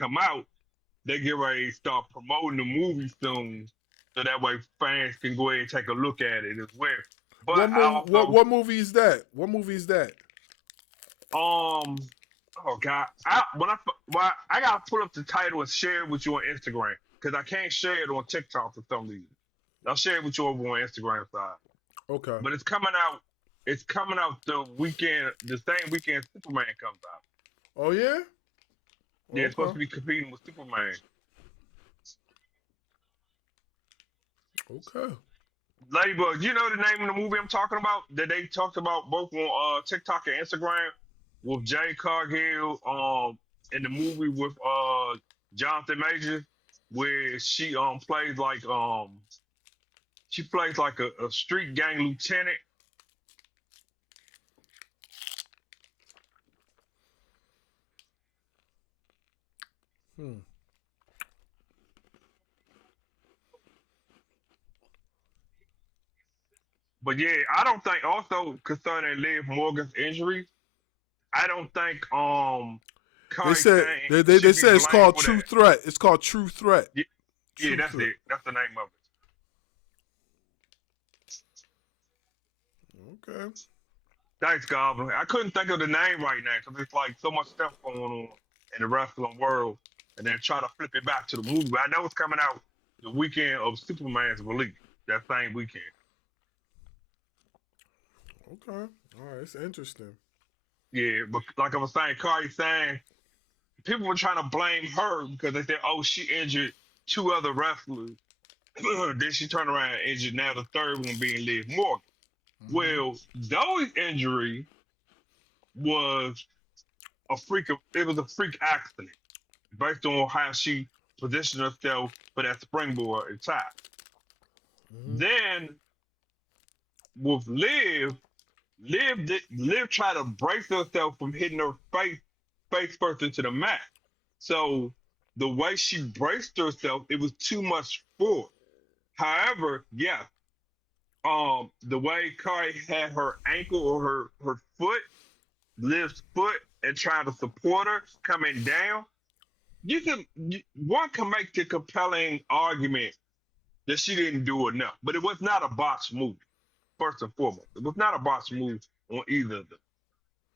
come out, they get ready to start promoting the movie soon, so that way fans can go ahead and take a look at it as well. But What I movie? also, What movie is that? What movie is that? um, oh God, I gotta pull up the title and share it with you on Instagram because I can't share it on TikTok for some reason. I'll share it with you over on Instagram side. Okay. But it's coming out. It's coming out the weekend, the same weekend Superman comes out. Oh yeah. Yeah, it's supposed Okay. to be competing with Superman. Okay. Ladybug, you know the name of the movie I'm talking about that they talked about both on TikTok and Instagram with Jay Cargill in the movie with Jonathan Major where she plays like a street gang lieutenant. Hmm. But yeah, I don't think also concerning Liv Morgan's injury, I don't think They Kai said Sane they should be said it's blamed called for True that. Threat. It's called True Threat. Yeah, yeah, True that's Threat. it. That's the name of it. Okay. Thanks, Goblin. I couldn't think of the name right now because it's like so much stuff going on in the wrestling world, and then try to flip it back to the movie. I know it's coming out the weekend of Superman's release, that same weekend. Okay. All right. It's interesting. Yeah, but like I was saying, Cardi saying people were trying to blame her because they said, "Oh, she injured two other wrestlers." Then she turned around and injured now the third one being Liv Morgan. Mm-hmm. Well, Zoe's injury was it was a freak accident based on how she positioned herself for that springboard attack. Mm-hmm. Then with Liv tried to brace herself from hitting her face first into the mat. So the way she braced herself, it was too much force. However, yeah, the way Kari had her ankle or her foot, Liv's foot, and trying to support her coming down, one can make the compelling argument that she didn't do enough, but it was not a botched move. First and foremost, it was not a botched move on either of them.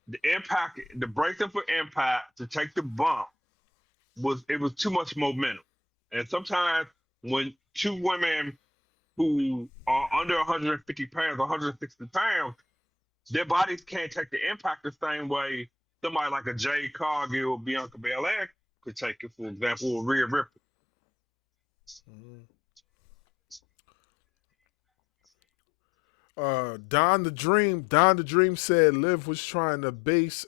The impact, the bracing for impact to take the bump was too much momentum, and sometimes when two women who are under 150 pounds, 160 pounds, their bodies can't take the impact the same way somebody like a Jay Cargill or Bianca Belair could take it, for example, or Rhea Ripley. Mm-hmm. Don the Dream said Liv was trying to base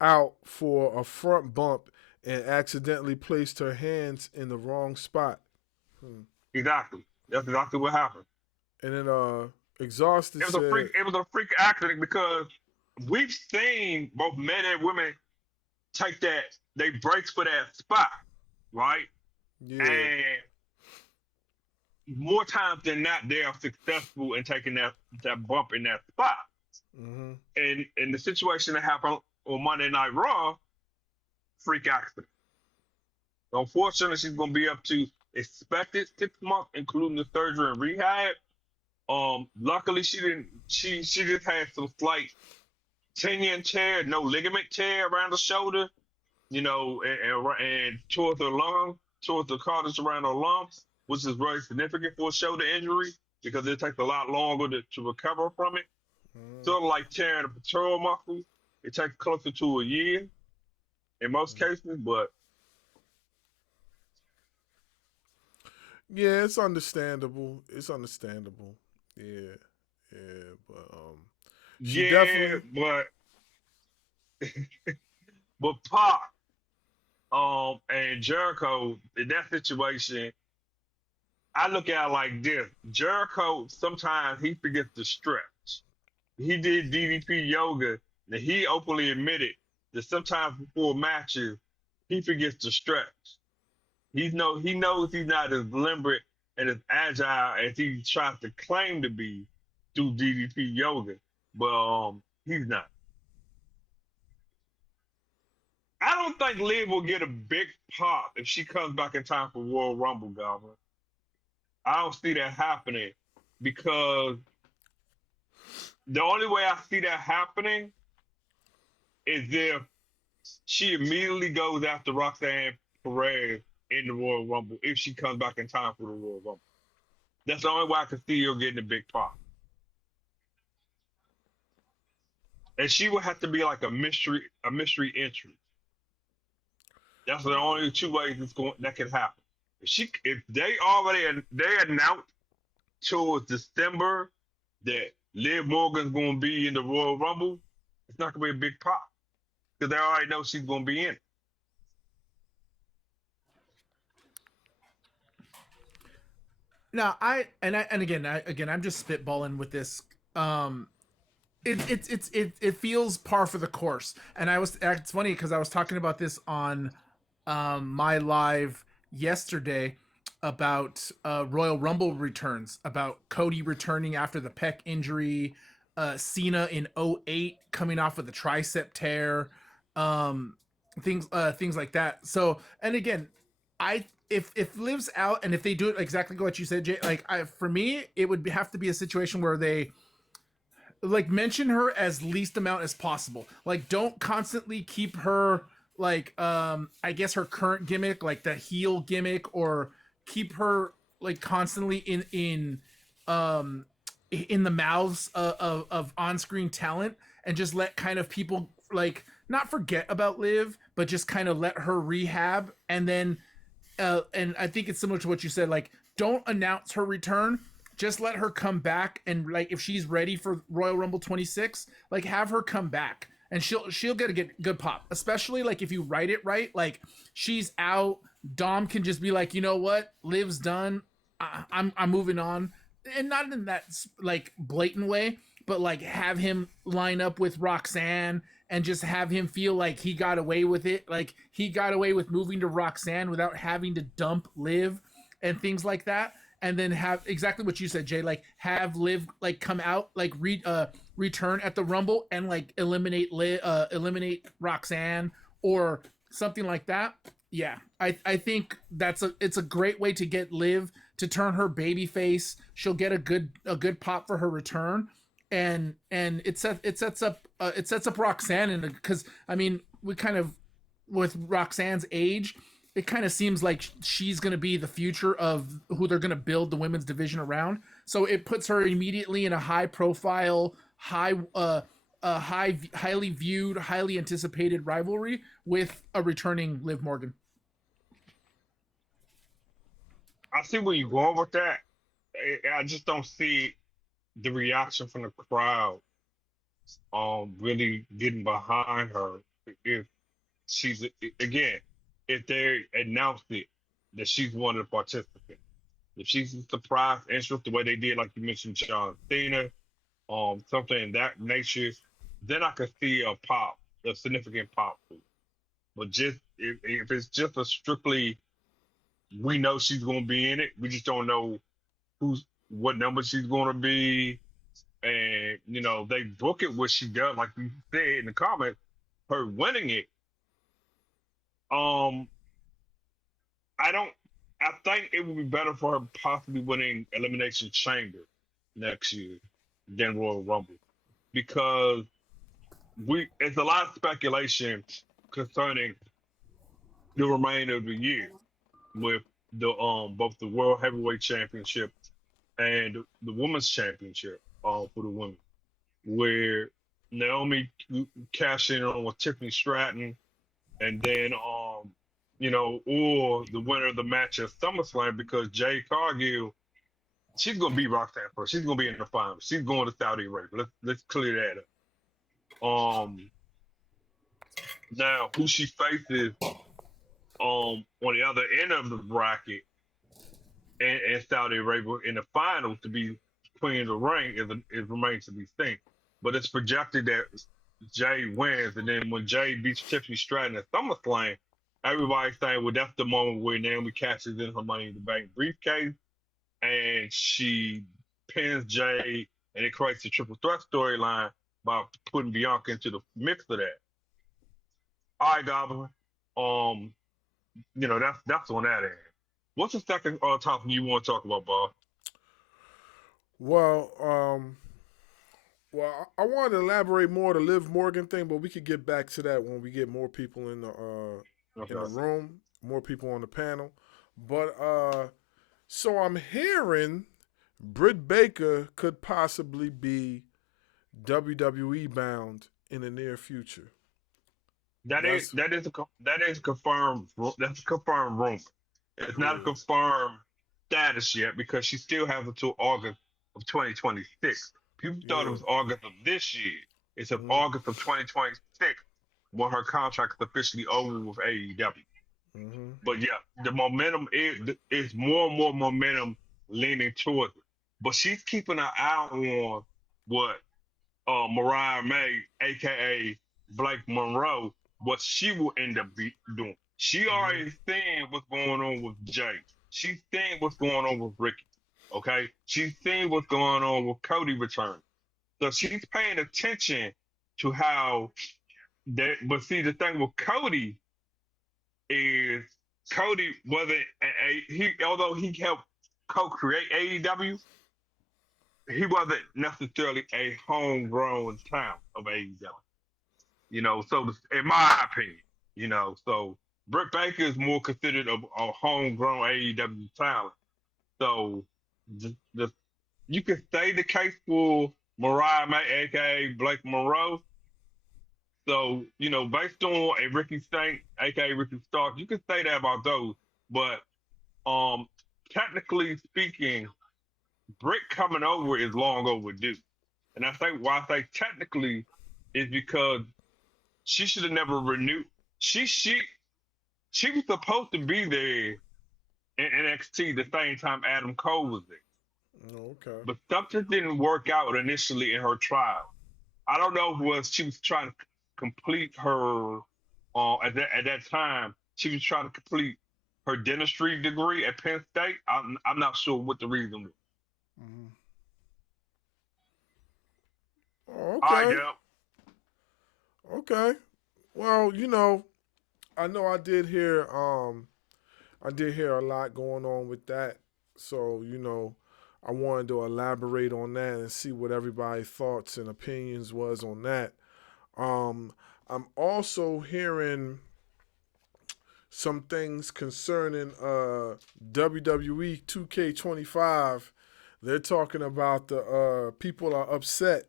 out for a front bump and accidentally placed her hands in the wrong spot. Hmm. Exactly. That's exactly what happened. And then Exhausted It was a freak. said, It was a freak accident because we've seen both men and women take that they brace for that spot, right? yeah. And more times than not, they are successful in taking that bump in that spot. Mm-hmm. And in the situation that happened on Monday Night Raw, freak accident. Unfortunately, she's going to be up to expected 6 months, including the surgery and rehab. Luckily she didn't. She just had some slight tendon tear, no ligament tear around the shoulder, and towards the lung, towards the cartilage around the lungs, which is very significant for a shoulder injury because it takes a lot longer to recover from it. Mm-hmm. Sort of like tearing a pectoral muscle, it takes closer to a year in most cases, but Yeah, it's understandable. It's understandable. Yeah, yeah, but she yeah, definitely. but Pac and Jericho in that situation, I look at it like this. Jericho sometimes he forgets to stretch. He did DDP yoga and he openly admitted that sometimes before matches he forgets to stretch. He knows he's not as limber and as agile as he tries to claim to be through DDP yoga, but he's not. I don't think Liv will get a big pop if she comes back in time for Royal Rumble, Goblin. I don't see that happening because the only way I see that happening is if she immediately goes after Roxanne Perez in the Royal Rumble if she comes back in time for the Royal Rumble. That's the only way I can see her getting a big pop. And she would have to be like a mystery entry. That's the only two ways that can happen. If they announced towards December that Liv Morgan's gonna be in the Royal Rumble, it's not gonna be a big pop because they already know she's gonna be in it. Now, again, I'm just spitballing with this. It feels par for the course, and it's funny because I was talking about this on my live yesterday about Royal Rumble returns, about Cody returning after the pec injury, Cena in '08 coming off of the tricep tear, um, things like that. So, and again, I if Liv's out and if they do it exactly what you said, Jay, like for me, it would have to be a situation where they like mention her as least amount as possible. Like don't constantly keep her like I guess her current gimmick, like the heel gimmick, or keep her like constantly um in the mouths of on-screen talent, and just let kind of people like not forget about Liv, but just kind of let her rehab. And then and I think it's similar to what you said, like don't announce her return, just let her come back, and like if she's ready for Royal Rumble 26, like have her come back and she'll get a good pop, especially like if you write it right, like she's out, Dom can just be like, you know what, Liv's done, I'm moving on, and not in that like blatant way, but like have him line up with Roxanne and just have him feel like he got away with it, like he got away with moving to Roxanne without having to dump Liv and things like that. And then have exactly what you said, Jay, like have Liv like come out, like return at the Rumble and like eliminate Roxanne or something like that. Yeah, I think it's a great way to get Liv to turn her baby face. She'll get a good pop for her return, and it sets up Roxanne, and because I mean we kind of, with Roxanne's age, it kind of seems like she's going to be the future of who they're going to build the women's division around. So it puts her immediately in a high profile, highly viewed, highly anticipated rivalry with a returning Liv Morgan. I see where you're going with that. I just don't see the reaction from the crowd really getting behind her if she's again, if they announced it that she's one of the participants. If she's a surprise entrance the way they did, like you mentioned, John Cena, something in that nature, then I could see a significant pop. But just if it's just a strictly, we know she's going to be in it. We just don't know what number she's going to be, and they book it what she does, like you said in the comments, her winning it. Um, I don't. I think it would be better for her possibly winning Elimination Chamber next year than Royal Rumble because it's a lot of speculation concerning the remainder of the year with the both the World Heavyweight Championship and the Women's Championship for the women, where Naomi cashed in on with Tiffany Stratton, and then or the winner of the match at SummerSlam, because Jade Cargill, she's gonna beat Roxanne first. She's gonna be in the final. She's going to Saudi Arabia. Let's clear that up. Now who she faces on the other end of the bracket and Saudi Arabia in the finals to be Queen of the Ring is remains to be seen. But it's projected that Jay wins, and then when Jay beats Tiffany Stratton at SummerSlam, everybody's saying, well, that's the moment where Naomi cashes in her Money in the Bank briefcase, and she pins Jay, and it creates a triple threat storyline by putting Bianca into the mix of that. All right, Goblin. Um, that's on that end. What's the second topic you want to talk about, Bob? Well, I wanted to elaborate more the Liv Morgan thing, but we could get back to that when we get more people in the Okay. room, more people on the panel. But so I'm hearing Britt Baker could possibly be WWE bound in the near future. That is That's that is a that is confirmed. That's a confirmed rumor. It's not a yeah. confirmed status yet because she still has until August of 2026. People thought it Yeah. was August of this year. It's of Mhm. August of 2026 when her contract is officially over with AEW. Mhm. But yeah, the momentum is more and more momentum leaning towards it. But she's keeping an eye on what Mariah May, aka Blake Monroe, what she will end up doing. She Mhm. already seeing what's going on with Jay. She's seeing what's going on with Ricky. Okay, she's seeing what's going on with Cody return. So she's paying attention to how that. But see, the thing with Cody is Cody wasn't he, although he helped co-create AEW, he wasn't necessarily a homegrown talent of AEW. So in my opinion, so Britt Baker is more considered a homegrown AEW talent. So the you could say the case for Mariah May, aka Blake Monroe. So, based on a Ricky Stank, aka Ricky Stark, you could say that about those. But um technically speaking, Britt coming over is long overdue. And I think why I say technically is because she should have never renewed. She was supposed to be there in NXT the same time Adam Cole was there, Okay. but something didn't work out initially in her trial. I don't know if it was she was trying to complete her at that time. She was trying to complete her dentistry degree at Penn State. I'm not sure what the reason was. Mhm. Oh, All right, okay. Dale. Okay. Well, I know I did hear a lot going on with that. So, I wanted to elaborate on that and see what everybody's thoughts and opinions was on that. Um, I'm also hearing some things concerning WWE 2K25. They're talking about the people are upset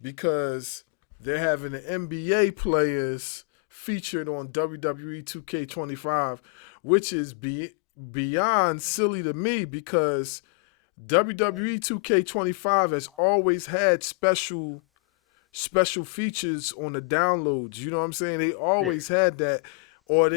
because they're having the NBA players featured on WWE 2K25, which is beyond silly to me because WWE 2K25 has always had special features on the downloads. You know what I'm saying? They Yeah. always had that, or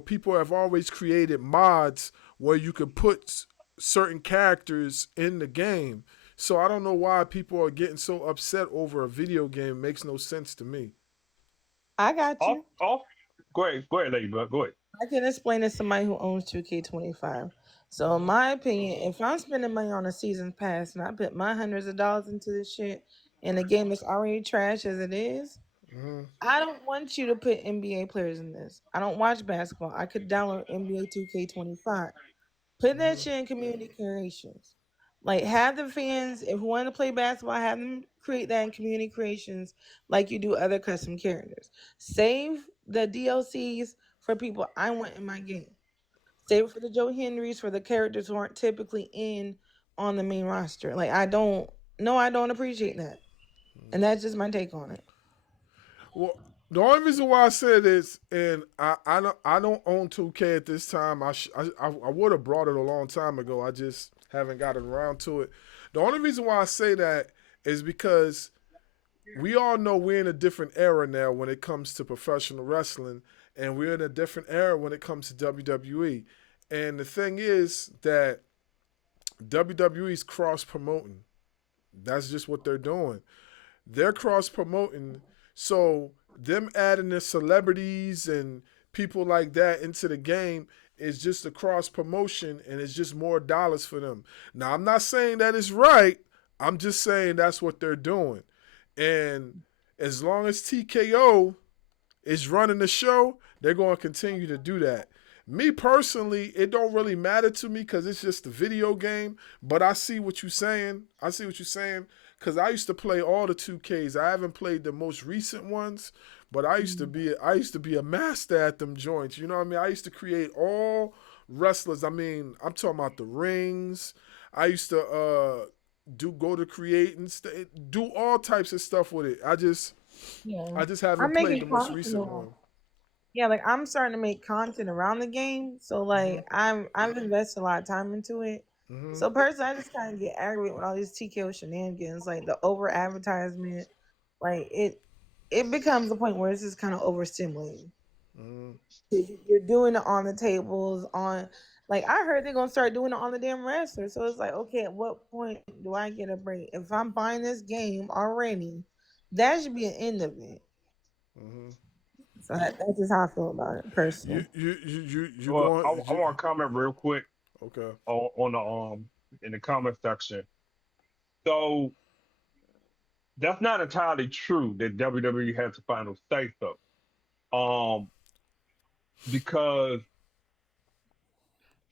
people have always created mods where you could put certain characters in the game. So I don't know why people are getting so upset over a video game. It makes no sense to me. I got Off, you. off. Go ahead, lady, bud. Go ahead. I can explain to somebody who owns 2K25. So, in my opinion, if I'm spending money on a season pass and I put my hundreds of dollars into this shit and the game is already trash as it is, Mm-hmm. I don't want you to put NBA players in this. I don't watch basketball. I could download NBA 2K25. Put that Mm-hmm. shit in community creations. Like have the fans, if you want to play basketball, have them create that in community creations like you do other custom characters. Save the DLCs for people I want in my game. Save it for the Joe Henrys for the characters who aren't typically in on the main roster. Like I don't appreciate that. And that's just my take on it. Well, the only reason why I said this, and I don't own 2K at this time. I would have brought it a long time ago. I just haven't gotten around to it. The only reason why I say that is because we all know we're in a different era now when it comes to professional wrestling, and we're in a different era when it comes to WWE. And the thing is that WWE is cross promoting. That's just what they're doing. They're cross promoting. So them adding the celebrities and people like that into the game is just a cross promotion and it's just more dollars for them. Now I'm not saying that it's right. I'm just saying that's what they're doing. And as long as TKO is running the show, they're going to continue to do that. Me personally, it don't really matter to me because it's just a video game. But I see what you're saying. Because I used to play all the 2Ks. I haven't played the most recent ones, but I used to be a master at them joints. You know what I mean? I used to create all wrestlers. I mean, I'm talking about the rings. I used to go to create and do all types of stuff with it. I just haven't I'm played making the most content recent one. Yeah, like I'm starting to make content around the game. So like I've invested a lot of time into it. Mm-hmm. So personally, I just kind of get aggravated with all these TKO shenanigans, like the over advertisement. Like it becomes a point where it's just kind of overstimulating. Mm-hmm. You're doing it on the tables, on like I heard they're gonna start doing it on the damn wrestler. So it's like, okay, at what point do I get a break? If I'm buying this game already, that should be an end of it. Mm-hmm. So that's just how I feel about it personally. You Well, going? I want to comment real quick Okay. on the in the comment section. So that's not entirely true that WWE has the final say so. Um, because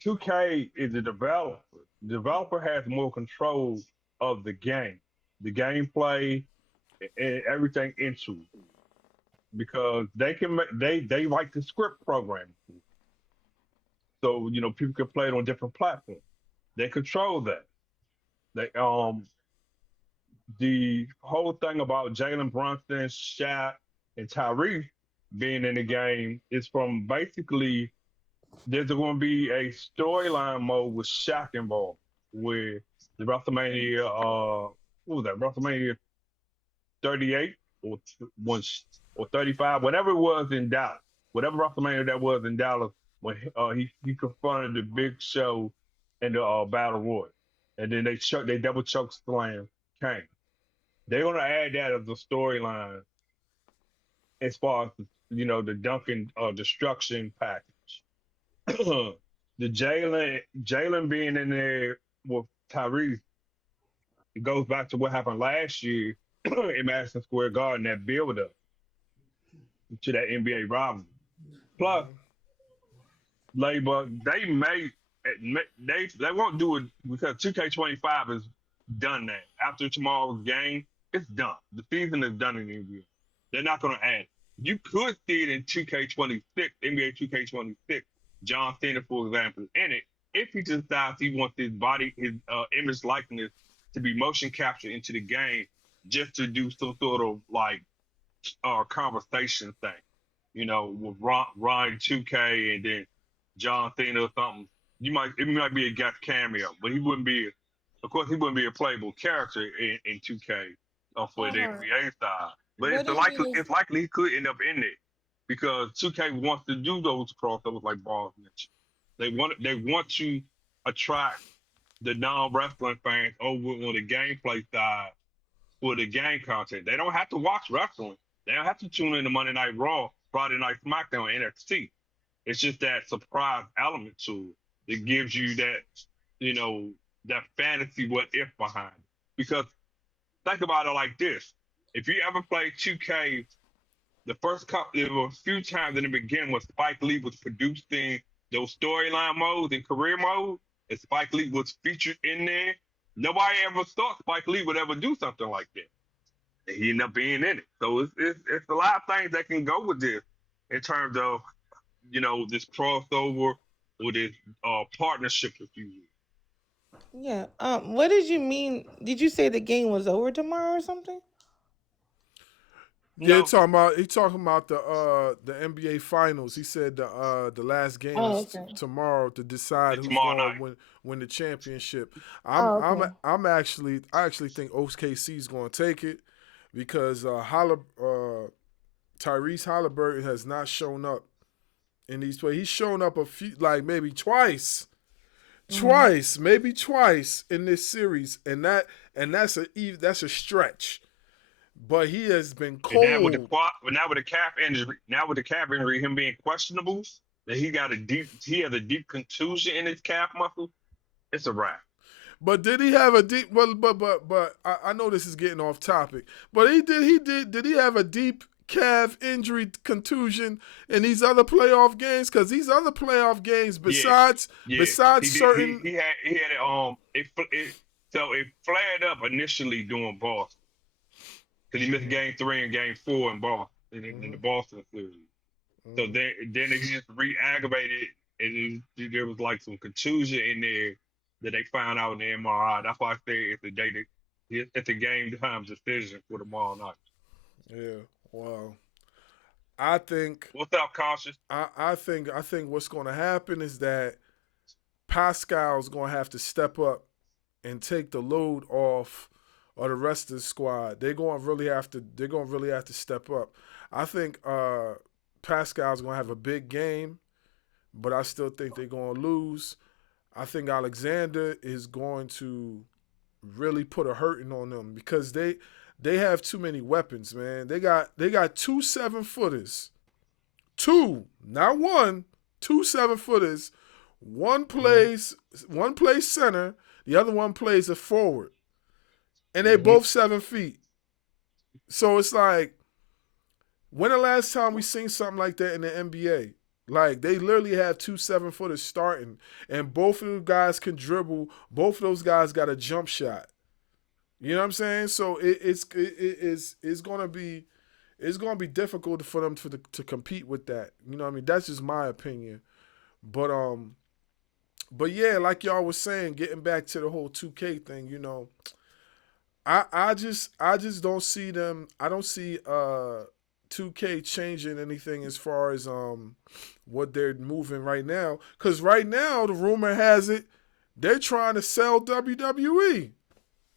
2K is a developer. The developer has more control of the gameplay, and everything into it. Because they can they write the script program, so people can play it on different platforms. They control that. They the whole thing about Jalen Brunson, Shaq, and Tyrese being in the game is from basically there's going to be a storyline mode with Shaq involved, with the WrestleMania what was that, WrestleMania 38 or once or 35, whatever it was in Dallas, whatever WrestleMania that was in Dallas, when he confronted the Big Show in the Battle Royal, and then they double choke slam Kane. They're gonna add that as a storyline as far as the Duncan destruction package. The Jalen being in there with Tyrese, it goes back to what happened last year in Madison Square Garden, that build up to that NBA rivalry. Plus, labor they won't do it because 2K25 is done now. After tomorrow's game, it's done. The season is done in the NBA. They're not going to add it. You could see it in 2K26, NBA 2K26, John Cena, for example, in it, if he decides he wants his body, his image likeness to be motion captured into the game, just to do some sort of like conversation thing, with Ryan 2K and then John Cena or something. It might be a guest cameo, but of course, he wouldn't be a playable character in 2K for the Hold on. NBA side. But What do you mean? it's likely he could end up in it because 2K wants to do those crossovers like Boss mentioned. They want to attract the non-wrestling fans over on the gameplay side for the game content. They don't have to watch wrestling. They don't have to tune in to Monday Night Raw, Friday Night SmackDown, NXT. It's just that surprise element to it that gives you that, that fantasy what if behind it. Because think about it like this. If you ever played 2K, there were a few times in the beginning when Spike Lee was producing those storyline modes and career mode, and Spike Lee was featured in there. Nobody ever thought Spike Lee would ever do something like that. And he ended up being in it. So it's a lot of things that can go with this in terms of, this crossover or this partnership, if you will. Yeah. What did you mean? Did you say the game was over tomorrow or something? Yeah, No, he talking about the NBA Finals. He said the last game Oh, is okay. tomorrow to decide who's tomorrow going night. to win the championship. Oh, okay. I actually think OKC is going to take it because Tyrese Halliburton has not shown up in these plays. He's shown up a few, like maybe twice, maybe twice in this series, and that's a stretch. But he has been And now with cold. now with the calf injury, him being questionable, that he has a deep contusion in his calf muscle. It's a wrap. But did he have a deep? Well, but I know this is getting off topic. But did he have a deep calf injury, contusion in these other playoff games? Because these other playoff games, Yeah, besides yeah. besides He did. certain, He had it. So it flared up initially during Boston because he missed Mhm, Game 3 and Game 4 in Boston in the mhm, Boston series. So mhm. then it just re-aggravated, and there was like some contusion in there that they found out in the MRI. That's why I say it's a game time decision for tomorrow night. Yeah. Well, I think What's up, cautious? I think what's going to happen is that Pascal's going to have to step up and take the load off of the rest of the squad. They're going to really have to step up. I think Pascal's going to have a big game, but I still think they're going to lose. I think Alexander is going to really put a hurting on them because they have too many weapons, man. They got 2 7-footers. Two, not one, 2 7-footers. One Mm-hmm. plays center, the other one plays a forward. And they Mm-hmm. both 7 feet. So it's like, when the last time we seen something like that in the NBA? Like, they literally have 2 7-footers starting, and both of those guys can dribble. Both of those guys got a jump shot. You know what I'm saying? So it's gonna be difficult for them to compete with that. You know what I mean? That's just my opinion. But yeah, like y'all was saying, getting back to the whole 2K thing, I just don't see them. I don't see 2K changing anything as far as what they're moving right now. Cause right now the rumor has it they're trying to sell WWE.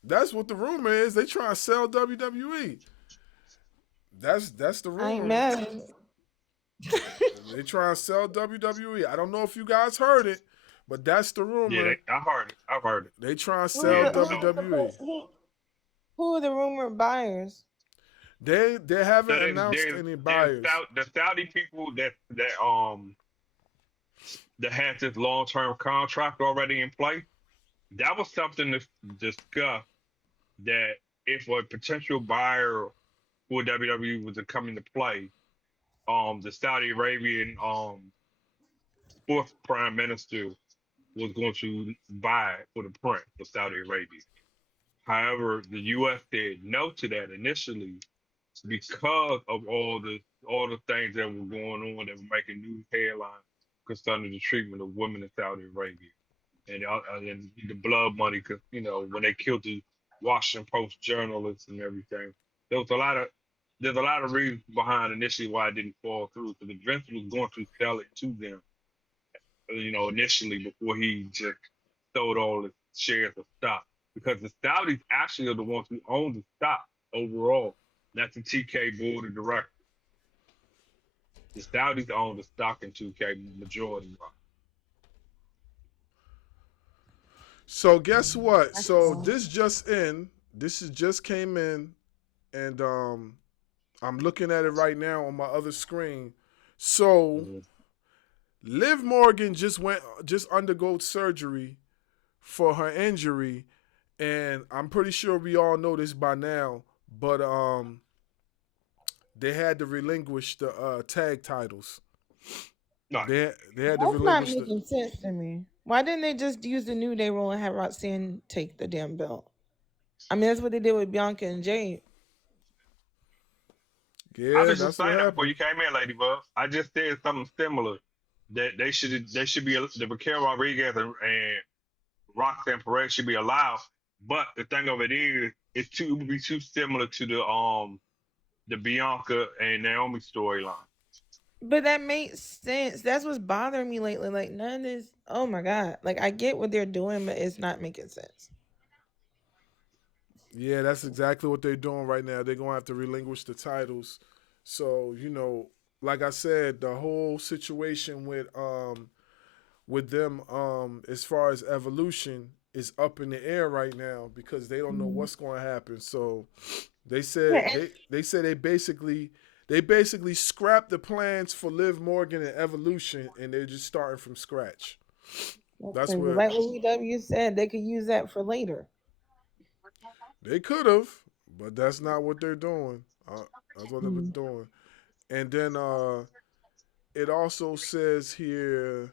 That's what the rumor is. They trying to sell WWE. That's the I ain't rumor. mad. They trying to sell WWE. I don't know if you guys heard it, but that's the Yeah, rumor. I heard it. I heard it. They trying to Who, sell Yeah. who, So WWE. who are the rumored buyers? They haven't announced there's any buyers. the Saudi people that had this long term contract already in place. That was something to discuss. That if a potential buyer for WWE was to come into play, the Saudi Arabian fourth prime minister was going to buy it for the print for Saudi Arabia. However, the U.S. said no to that initially because of all the things that were going on that were making news headlines concerning the treatment of women in Saudi Arabia and the blood money. Because when they killed the Washington Post journalists and everything, there was a lot of there's a lot of reasons behind initially why it didn't fall through. Because Vince was going to sell it to them, initially before he just sold all the shares of stock. Because the Saudis actually are the ones who own the stock overall. That's the TK board of directors. The Saudis own the stock in 2K majority. So guess what? That's So all. this just in. This is just came in, and I'm looking at it right now on my other screen. So Mhm. Liv Morgan just undergo surgery for her injury, and I'm pretty sure we all know this by now. But they had to relinquish the tag titles. Right. They had to That's not relinquish the. making sense to me. Why didn't they just use the New Day rule and have Roxanne take the damn belt? I mean, that's what they did with Bianca and Jade. I Yeah, was just that's what saying that before happened. you came in, Ladybug. I just said something similar that they should be the Raquel Rodriguez and Roxanne Perez should be allowed. But the thing of it is, it would be too similar to the Bianca and Naomi storyline. But that makes sense. That's what's bothering me lately. Like none of this. Oh my god! Like I get what they're doing, but it's not making sense. Yeah, that's exactly what they're doing right now. They're gonna have to relinquish the titles. So like I said, the whole situation with them as far as evolution is up in the air right now because they don't know Mhm. what's going to happen. So they said Yeah, they said they basically scrapped the plans for Liv Morgan and Evolution, and they're just starting from scratch. that's That's crazy. what Like what W said, they could use that for later. they could have, but that's not what they're doing. That's what they're Mhm. doing. And then it also says here,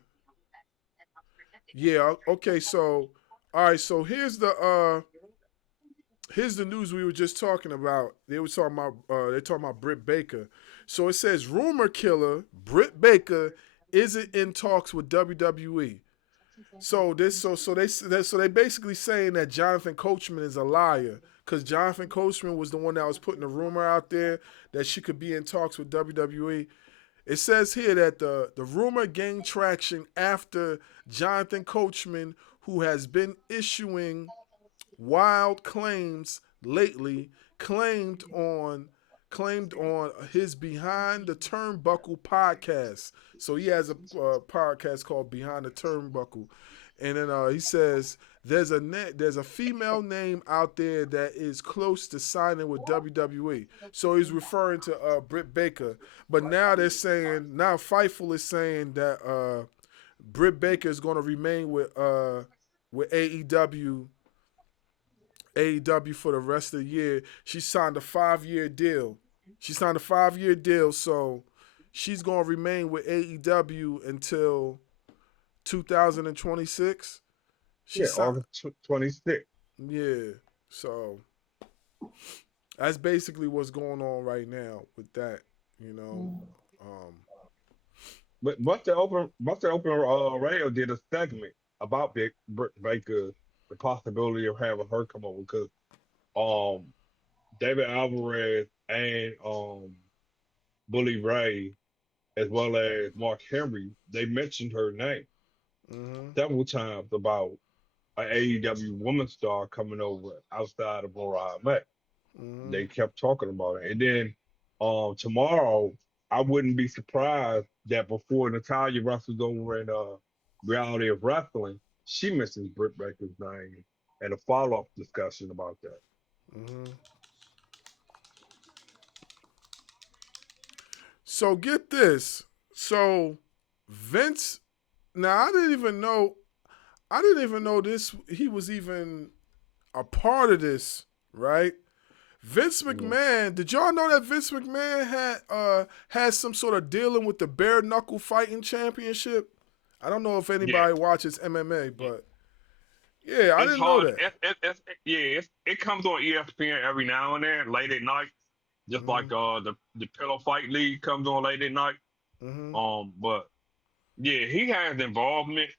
yeah, okay, so all right, so here's the news we were just talking about. They're talking about Britt Baker. So it says rumor killer Britt Baker isn't in talks with WWE. So they basically saying that Jonathan Coachman is a liar because Jonathan Coachman was the one that was putting the rumor out there that she could be in talks with WWE. It says here that the rumor gained traction after Jonathan Coachman, who has been issuing wild claims lately, claimed on his Behind the Turnbuckle podcast. So he has a podcast called Behind the Turnbuckle, and then he says there's a female name out there that is close to signing with WWE. So he's referring to Britt Baker, but now Fightful is saying that Britt Baker is going to remain with AEW for the rest of the year. She signed a 5-year deal. So she's gonna remain with AEW until 2026. She Yeah, signed. August 26th. Yeah. So that's basically what's going on right now with that. You know. Um, But Buster Open Radio did a segment about Britt Baker, the possibility of having her come over because um David Alvarez and Bully Ray as well as Mark Henry, they mentioned her name mm-hmm, several times about an AEW woman star coming over outside of where I'm at. mm-hmm, They kept talking about it. And then tomorrow, I wouldn't be surprised that before Natalia wrestles over in Reality of Wrestling, she mentions Britt Baker's name and a follow-up discussion about that. mm-hmm. So get this. So Vince. Now I didn't even know this. He was even a part of this, right? Vince Mhm. McMahon. Did y'all know that Vince McMahon had some sort of dealing with the bare knuckle fighting championship? I don't know if Yeah. anybody watches MMA, but yeah, I It's didn't know hard. that. It comes on ESPN every now and then, late at night, just like Mm-hmm. the Pillow Fight League comes on late at night. Mm-hmm. But yeah, he has involvement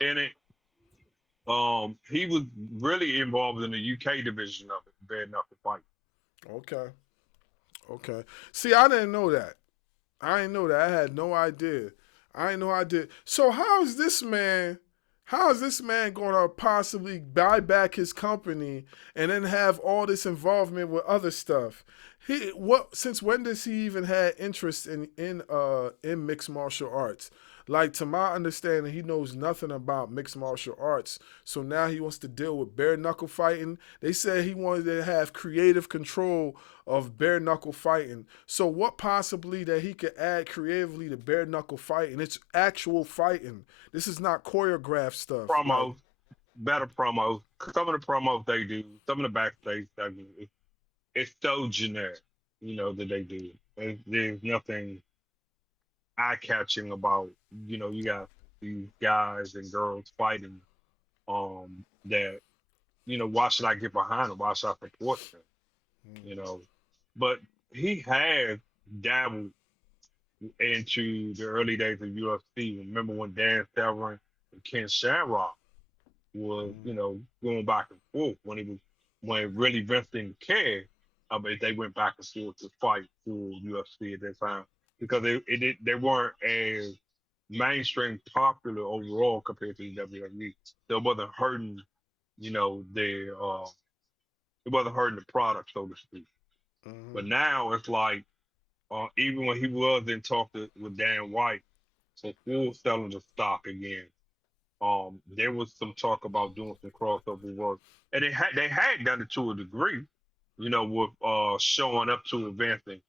in it. He was really involved in the UK division of it, bare knuckle fight. Okay. Okay. See, I didn't know that. I didn't know that. I had no idea. I didn't know I did. So how is this man? How is this man going to possibly buy back his company and then have all this involvement with other stuff? Since when does he even have interest in mixed martial arts? Like to my understanding, he knows nothing about mixed martial arts. So now he wants to deal with bare knuckle fighting. They said he wanted to have creative control of bare knuckle fighting. So what possibly that he could add creatively to bare knuckle fighting? It's actual fighting. This is not choreographed stuff. Like, Promos, better promos. Some of the promos they do, some of the backstage stuff, it's so generic, that they do. There's nothing eye catching about, you got these guys and girls fighting. That why should I get behind them? Why should I support them? You know, but he has dabbled into the early days of UFC. Remember when Dan Severn and Ken Shamrock was, going back and forth when really Vince didn't care. I mean, they went back and forth to fight for UFC at that time because they weren't as mainstream popular overall compared to the WWE. So it wasn't hurting, their it wasn't hurting the product, so to speak. But mm-hmm, now it's like even when he was in talk with Dan White, so full selling the stock again. There was some talk about doing some crossover work, and they had done it to a degree, with showing up to events and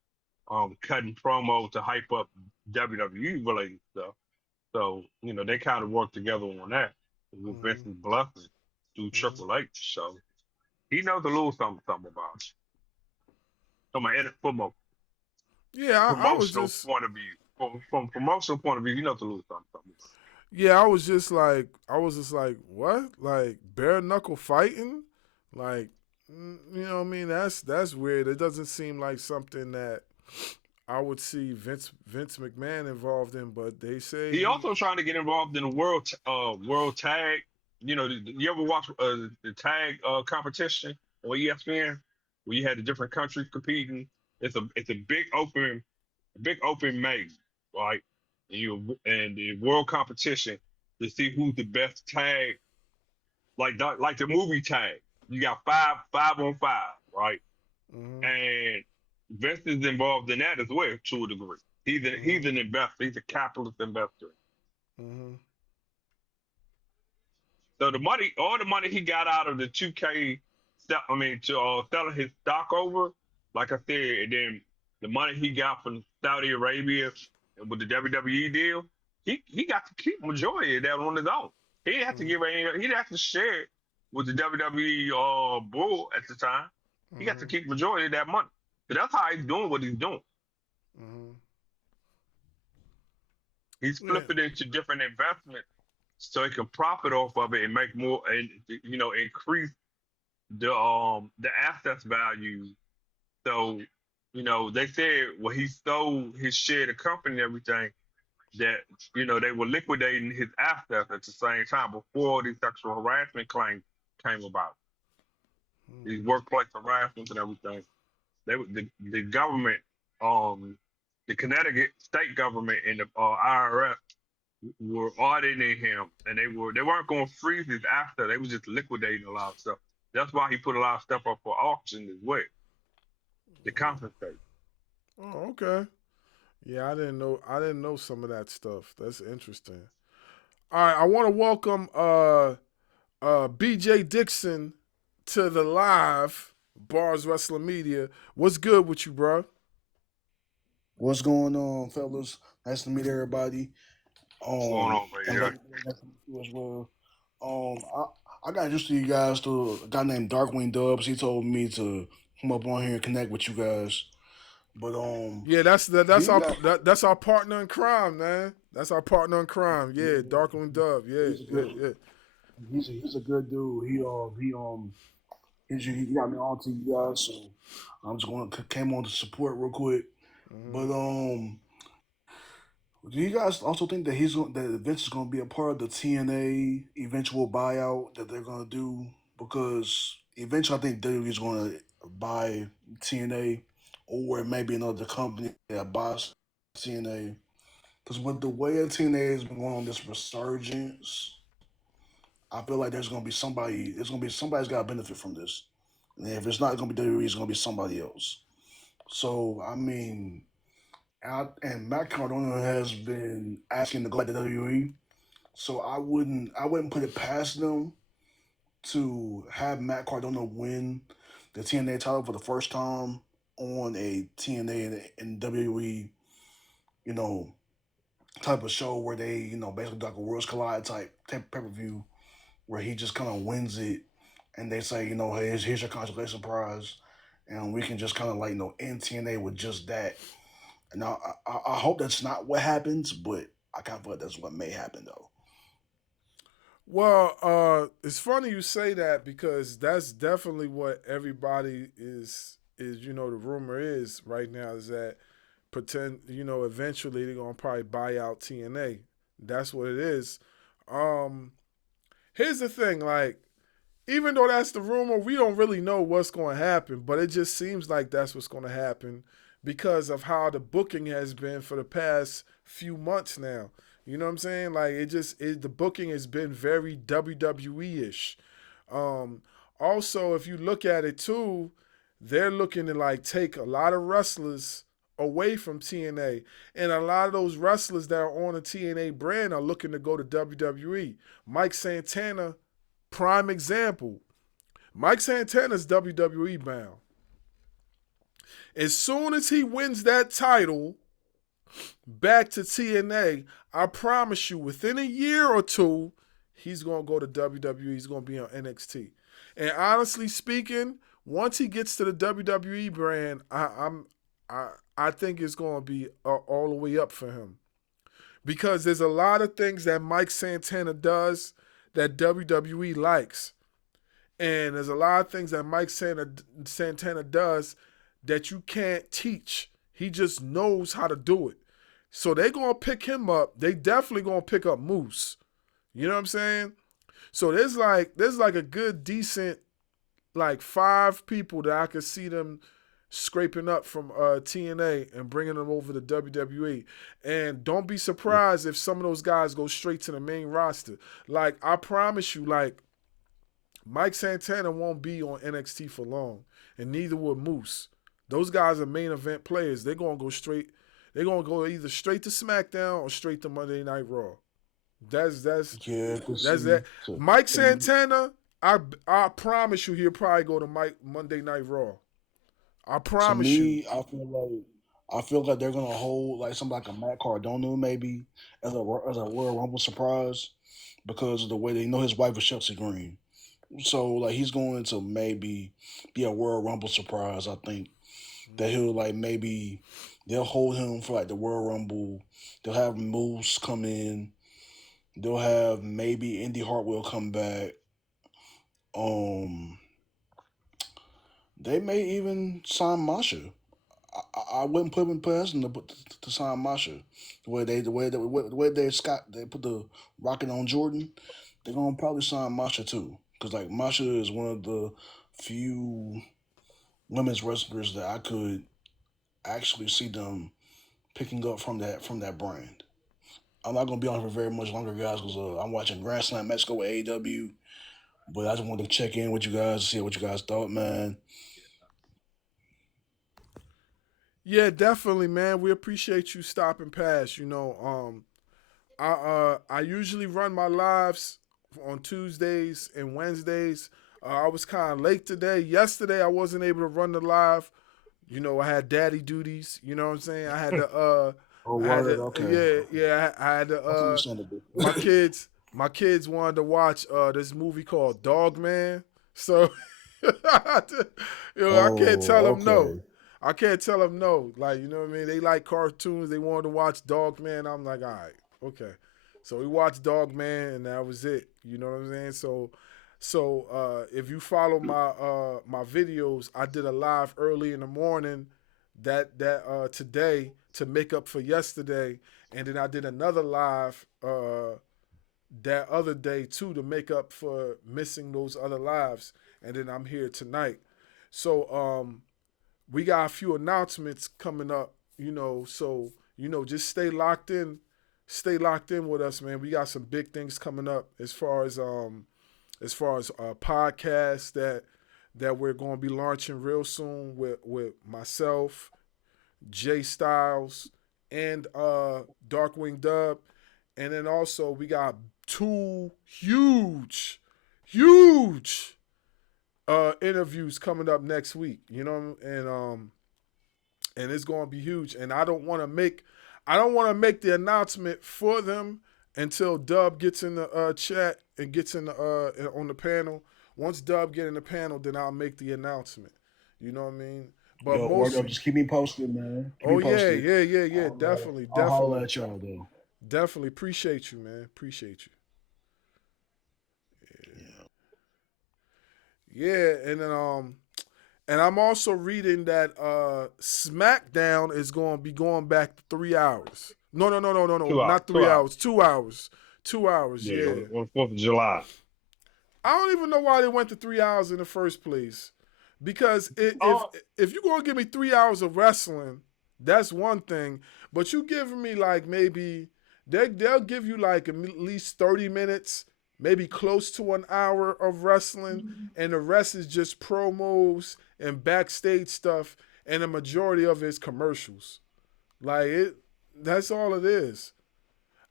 cutting promo to hype up WWE related stuff. So they kind of worked together on that with mm-hmm, Vince's blessing through mm-hmm. Triple H. So he knows a little something about it. So my edit football. Yeah, I was promotional just point of view. From promotional point of view, you know to lose something. yeah, I was just like, what? Like bare knuckle fighting? Like, you know what I mean? That's weird. It doesn't seem like something that I would see Vince McMahon involved in, but they say He he. also trying to get involved in the world tag. You know, you ever watch the tag competition on ESPN where you had the different countries competing? It's a big open maze, right? And the world competition to see who's the best tag, like the movie tag. You got five on five, right? Mm-hmm, And Vince is involved in that as well to a degree. He's an investor. He's a capitalist investor. mm-hmm, So the money, all the money he got out of the 2K, selling his stock over, like I said, and then the money he got from Saudi Arabia and with the WWE deal, he got to keep majority of that on his own. He didn't have to mm-hmm, give any. He didn't have to share it with the WWE bull at the time. He got to mm-hmm, keep majority of that money. So that's how he's doing what he's doing. mm-hmm. He's Yeah. flipping into different investments so he can profit off of it and make more and increase the assets value. So, they said when he sold his share of the company and everything, that they were liquidating his assets at the same time before these sexual harassment claims came about. These workplace harassment and everything. The government, um, the Connecticut state government and the IRS were auditing him, and they weren't going to freeze his assets. They was just liquidating a lot of stuff. That's why he put a lot of stuff up for auction as well to compensate. Oh, okay. Yeah, I didn't know. I didn't know some of that stuff. That's interesting. All right, I want to welcome BJ Dixon to the live Bars Wrestling Media. What's good with you, bro? What's going on, fellas? Nice to meet everybody. What's going on, And baby? nice to meet you as well. I got introduced to you guys to a guy named Darkwing Dubs. He told me to come up on here and connect with you guys. But Yeah, do that's you our guys? that's our partner in crime, man. That's our partner in crime. Yeah, Darkland Dove. Yeah, He's a yeah, good. yeah. He's a good dude. He got me on to you guys. So I'm just going to came on to support real quick. Mm-hmm. But do you guys also think that that Vince is going to be a part of the TNA eventual buyout that they're going to do? Because eventually, I think WWE is going to buy TNA, or it may be another company that buys TNA. Because with the way TNA has been going on this resurgence, I feel like there's going to be somebody. There's going to be somebody's got to benefit from this. And if it's not going to be WWE, it's going to be somebody else. So I mean, and Matt Cardona has been asking to go back to WWE. So I wouldn't put it past them to have Matt Cardona win the TNA title for the first time on a TNA and WWE, you know, type of show where they, basically like a Worlds Collide type pay per view where he just kind of wins it and they say, hey, here's your consolation prize. And we can just kind of like, end TNA with just that. And I hope that's not what happens, but I kind of feel like that's what may happen though. Well, it's funny you say that because that's definitely what everybody is the rumor is right now is that eventually they're gonna probably buy out TNA. That's what it is. Um, Here's the thing, like even though that's the rumor, we don't really know what's going to happen, but it just seems like that's what's going to happen because of how the booking has been for the past few months now. You know what I'm saying? Like the booking has been very WWE ish. Um, Also, if you look at it too, they're looking to like take a lot of wrestlers away from TNA, and a lot of those wrestlers that are on the TNA brand are looking to go to WWE. Mike Santana, prime example. Mike Santana's WWE bound. As soon as he wins that title back to TNA, I promise you, within a year or two, he's gonna go to WWE. He's gonna be on NXT. And honestly speaking, once he gets to the WWE brand, I think it's going to be all the way up for him because there's a lot of things that Mike Santana does that WWE likes, and there's a lot of things that Mike Santana does that you can't teach. He just knows how to do it. So they're going to pick him up. They definitely going to pick up Moose. You know what I'm saying? So there's like a good decent like 5 people that I could see them scraping up from TNA and bringing them over to WWE. And don't be surprised if some of those guys go straight to the main roster. Like I promise you, like Mike Santana won't be on NXT for long, and neither will Moose. Those guys are main event players. They're gonna go straight. They're gonna go either straight to SmackDown or straight to Monday Night Raw. That's that. Mike Santana, I promise you, he'll probably go to Monday Night Raw. I promise you. I feel like they're gonna hold like something like a Matt Cardona maybe as a Royal Rumble surprise because of the way they know his wife is Chelsea Green. So like he's going to maybe be a Royal Rumble surprise. I think that he'll like maybe they'll hold him for like the Royal Rumble. They'll have Moose come in. They'll have maybe Indy Hartwell come back. They may even sign Masha. I wouldn't put him past them to sign Masha. The way they they put the rocket on Jordan, they're gonna probably sign Masha too. Because like Masha is one of the few women's wrestlers that I could actually see them picking up from that brand. I'm not gonna be on for very much longer, guys, because I'm watching Grand Slam Mexico with AEW. But I just wanted to check in with you guys, see what you guys thought, man. Yeah, definitely, man. We appreciate you stopping past. I usually run my lives on Tuesdays and Wednesdays. I was kind of late today. Yesterday, I wasn't able to run the live. I had daddy duties. You know what I'm saying? I had to. Oh, I had word, to. okay. I had to. That's understandable. My kids wanted to watch this movie called Dog Man. So, I can't tell them no. Okay. I can't tell them no. Like, you know what I mean? They like cartoons. They wanted to watch Dog Man. I'm like, all right, okay. So we watched Dog Man, and that was it. You know what I'm saying? So if you follow my videos, I did a live early in the morning that today to make up for yesterday, and then I did another live that other day too to make up for missing those other lives, and then I'm here tonight. So we got a few announcements coming up, so just stay locked in. Stay locked in with us, man. We got some big things coming up as far as podcasts that we're going to be launching real soon with myself, Jay Styles, and Darkwing Dub. And then also we got 2 huge interviews coming up next week, and it's going to be huge. And I don't want to make the announcement for them until Dub gets in the chat and gets in the on the panel. Once Dub get in the panel, then I'll make the announcement. You know what I mean? But Yo, word up, just keep me posted, man. Keep me posted. Yeah. Definitely. I'll holler at y'all though. Definitely appreciate you, man. Appreciate you. Yeah, and then and I'm also reading that SmackDown is going to be going back to 3 hours. No, 2 hours. not 3 hours. 2 hours. 2 hours. Yeah. On 4th of July. I don't even know why they went to 3 hours in the first place. Because if you're going to give me 3 hours of wrestling, that's one thing. But you giving me like maybe they'll give you like at least 30 minutes, maybe close to an hour of wrestling, and the rest is just promos and backstage stuff, and the majority of it is commercials. That's all it is.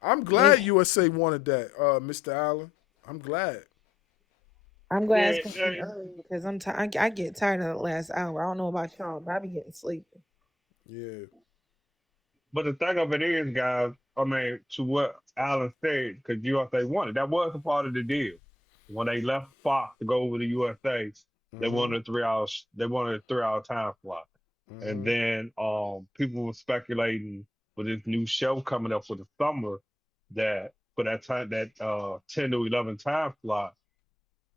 I'm glad USA wanted that, Mr. Allen. I'm glad. I'm glad it's coming early because I get tired of the last hour. I don't know about y'all, but I be getting sleepy. Yeah. But the thing of it is, guys, I mean, to what Alan said, because USA wanted, that was a part of the deal. When they left Fox to go over to USA, they wanted a 3 hours. They wanted a 3 hour time slot. And Mm-hmm. then people were speculating for this new show coming up for the summer that for that time that 10 to 11 time slot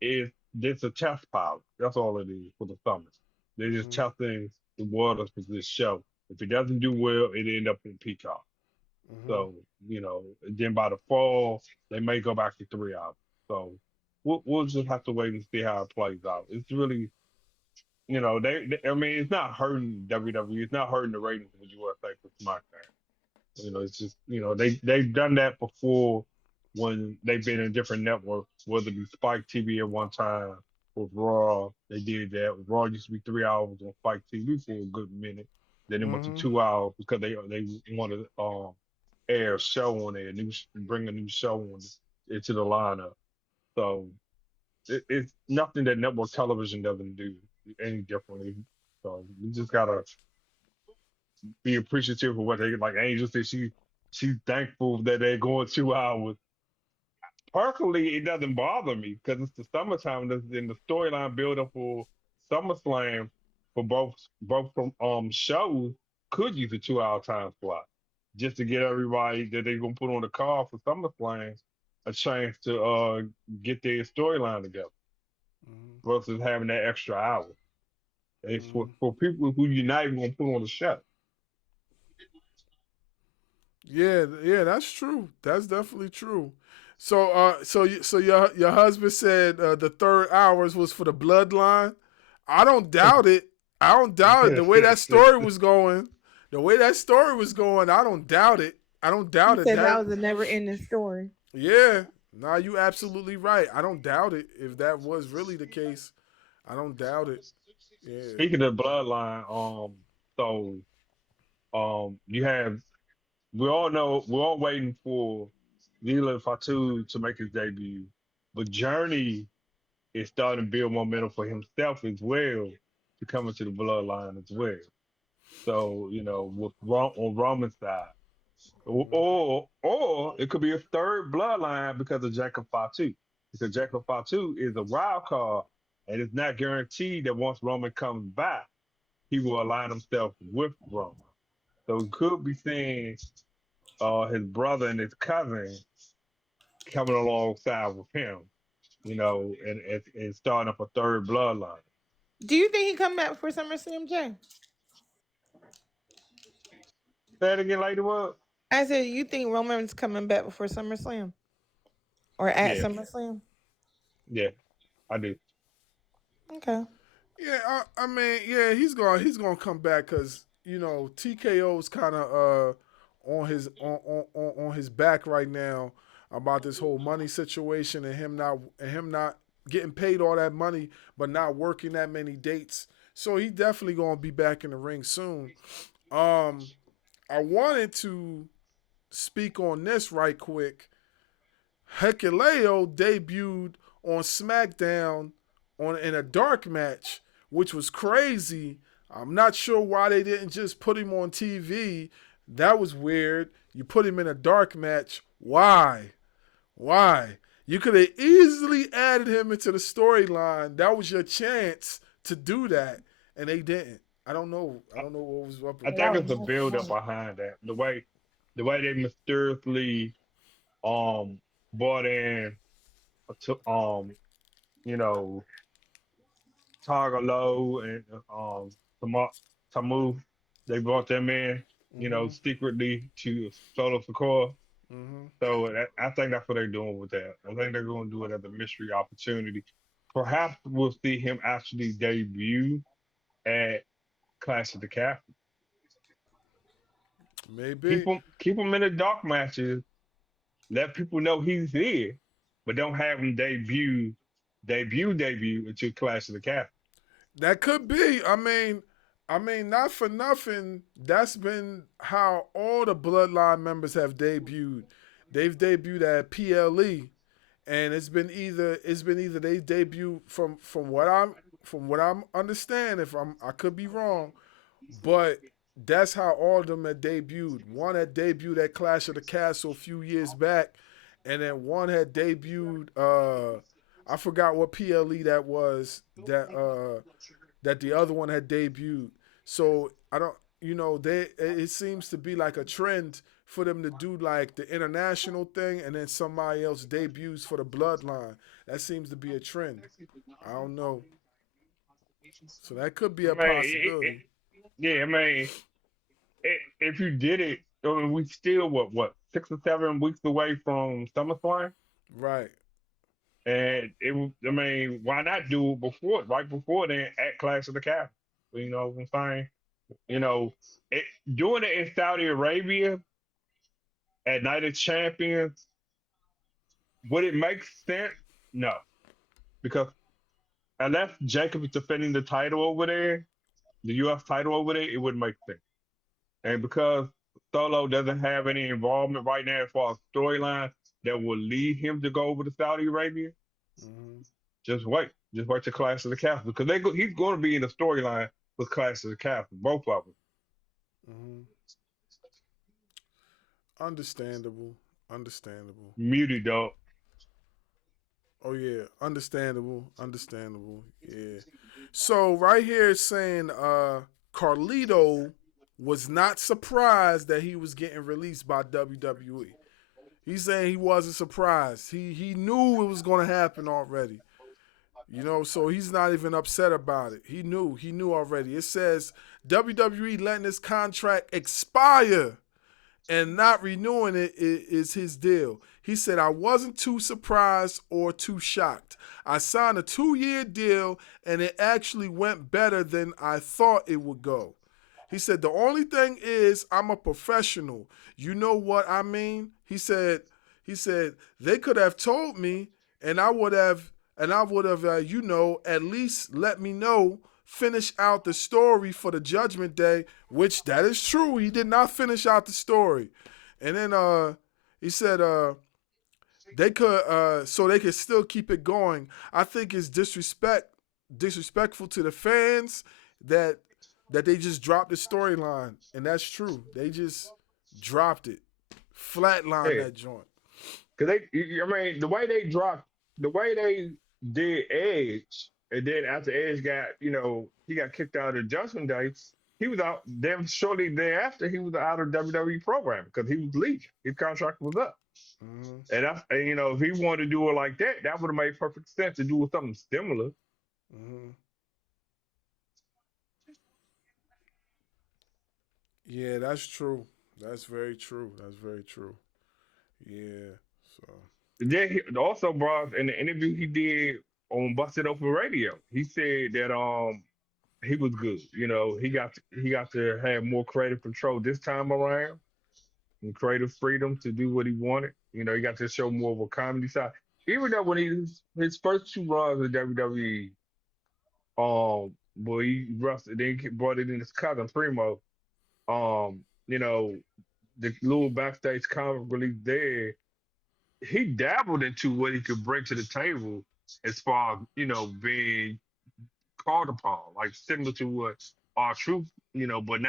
is this a test pilot. That's all it is for the summer. They're just Mm-hmm. testing the waters for this show. If it doesn't do well, it end up in Peacock. Mm-hmm. So, then by the fall, they may go back to 3 hours. So we'll just have to wait and see how it plays out. It's really, I mean, it's not hurting WWE. It's not hurting the ratings of the USA for SmackDown. It's just, they've done that before when they've been in different networks, whether it be Spike TV at one time with Raw. They did that. Raw used to be 3 hours on Spike TV for a good minute. Then it went to Mm-hmm. 2 hours because they wanted air a show on there, bring a new show on into the lineup. So it's nothing that network television doesn't do any differently. So you just gotta be appreciative of what they like. Angel said she's thankful that they're going 2 hours. Personally, it doesn't bother me because it's the summertime and the storyline build up for SummerSlam for both from shows could use a 2 hour time slot just to get everybody that they're gonna put on the call for SummerSlam a chance to get their storyline together versus having that extra hour. It's Mm-hmm. for people who you're not even gonna put on the show. Yeah, yeah, that's true. That's definitely true. So your husband said the third hours was for the bloodline. I don't doubt it. I don't doubt it. The way that story was going, I don't doubt it. I don't He doubt it. said that That was a never ending story. yeah, nah, you absolutely right. I don't doubt it. If that was really the case, I don't doubt it. Yeah. Speaking of bloodline, so you have we all know we're all waiting for Neil Fatu to make his debut, but Journey is starting to build momentum for himself as well to come into the bloodline as well. So with on Roman's side, or it could be a third bloodline because of Jacob Fatu, because Jacob Fatu is a wild card, and it's not guaranteed that once Roman comes back, he will align himself with Roman. So we could be seeing his brother and his cousin coming alongside with him, and starting up a third bloodline. Do you think he come back for SummerSlam, Jay? Say it again later, what? I said, you think Roman's coming back before SummerSlam or at Yeah, SummerSlam? yeah, I do. Okay. Yeah, I mean, yeah, he's gonna come back because TKO's kind of on his back right now about this whole money situation and him not getting paid all that money but not working that many dates. So he definitely gonna be back in the ring soon. Um, I wanted to speak on this right quick. Hekaleo debuted on SmackDown in a dark match, which was crazy. I'm not sure why they didn't just put him on TV. That was weird. You put him in a dark match. Why? Why? You could have easily added him into the storyline. That was your chance to do that, and they didn't. I don't know. I I, don't know what was up I with Yeah, that think that. was it's a nice. build up behind that. The way they mysteriously um brought in to you know Tagalo and Tamu, Tamu, they brought them in, Mm-hmm. secretly to Solo Secure. Mm-hmm. So I think that's what they're doing with that. I think they're going to do it as a mystery opportunity. Perhaps we'll see him actually debut at Clash of the Castle. Maybe. Keep him in the dark matches. Let people know he's here, but don't have him debut until Clash of the Castle. That could be. I mean, not for nothing. That's been how all the Bloodline members have debuted. They've debuted at PLE, and it's been either they debut from what I'm understand. If I could be wrong, but that's how all of them had debuted. One had debuted at Clash of the Castle a few years back, and then one had debuted. I forgot what PLE that was. That the other one had debuted. So I don't, it seems to be like a trend for them to do like the international thing and then somebody else debuts for the bloodline. That seems to be a trend. I don't know. So that could be I a mean, possibility. yeah, I mean, if you did it, I mean, we still what 6 or 7 weeks away from SummerSlam, Right. and I mean, why not do it right before then at Clash of the Castle? You know what I'm saying? You know, it, doing it in Saudi Arabia at Night of Champions, would it make sense? No, because unless Jacob is defending the title over there, the U.S. title over there, it wouldn't make sense. And because Solo doesn't have any involvement right now as far as storyline that will lead him to go over to Saudi Arabia, Hmm. just wait. Just wait to Clash of the Castle because he's going to be in the storyline with Clash of the Castle, both of them. Hmm. Understandable. Understandable. Muted, dog. Oh yeah, understandable, understandable. Yeah. So right here it's saying Carlito was not surprised that he was getting released by WWE. He's saying he wasn't surprised. He knew it was going to happen already. So he's not even upset about it. He knew already. It says WWE letting his contract expire and not renewing it is his deal. He said, I wasn't too surprised or too shocked. I signed a 2-year deal and it actually went better than I thought it would go. He said, the only thing is I'm a professional. You know what I mean? He said, they could have told me and I would have at least let me know, finish out the story for the Judgment Day, which that is true. He did not finish out the story. And then he said they could so they could still keep it going. I think it's disrespectful to the fans that they just dropped the storyline. And that's true. They just dropped it. Flatline Yeah, that joint. because I mean, the way they did Edge, and then after Edge got, he got kicked out of the Judgment Day, he was out. Then shortly thereafter, he was out of WWE program because he was leaving. His contract was up. Mm-hmm. And if he wanted to do it like that, that would have made perfect sense to do something similar. Mm-hmm. Yeah, that's true. That's very true. That's very true. Yeah. So. Then also, bro, in the interview he did on Busted Open Radio, he said that he was good. He got to have more creative control this time around and creative freedom to do what he wanted. He got to show more of a comedy side. Even though when his first 2 runs with WWE, boy, he rusted, then he brought it in his cousin Primo. Um, you know, the little backstage comic relief there, he dabbled into what he could bring to the table as far as, being called upon, like similar to what our truth, but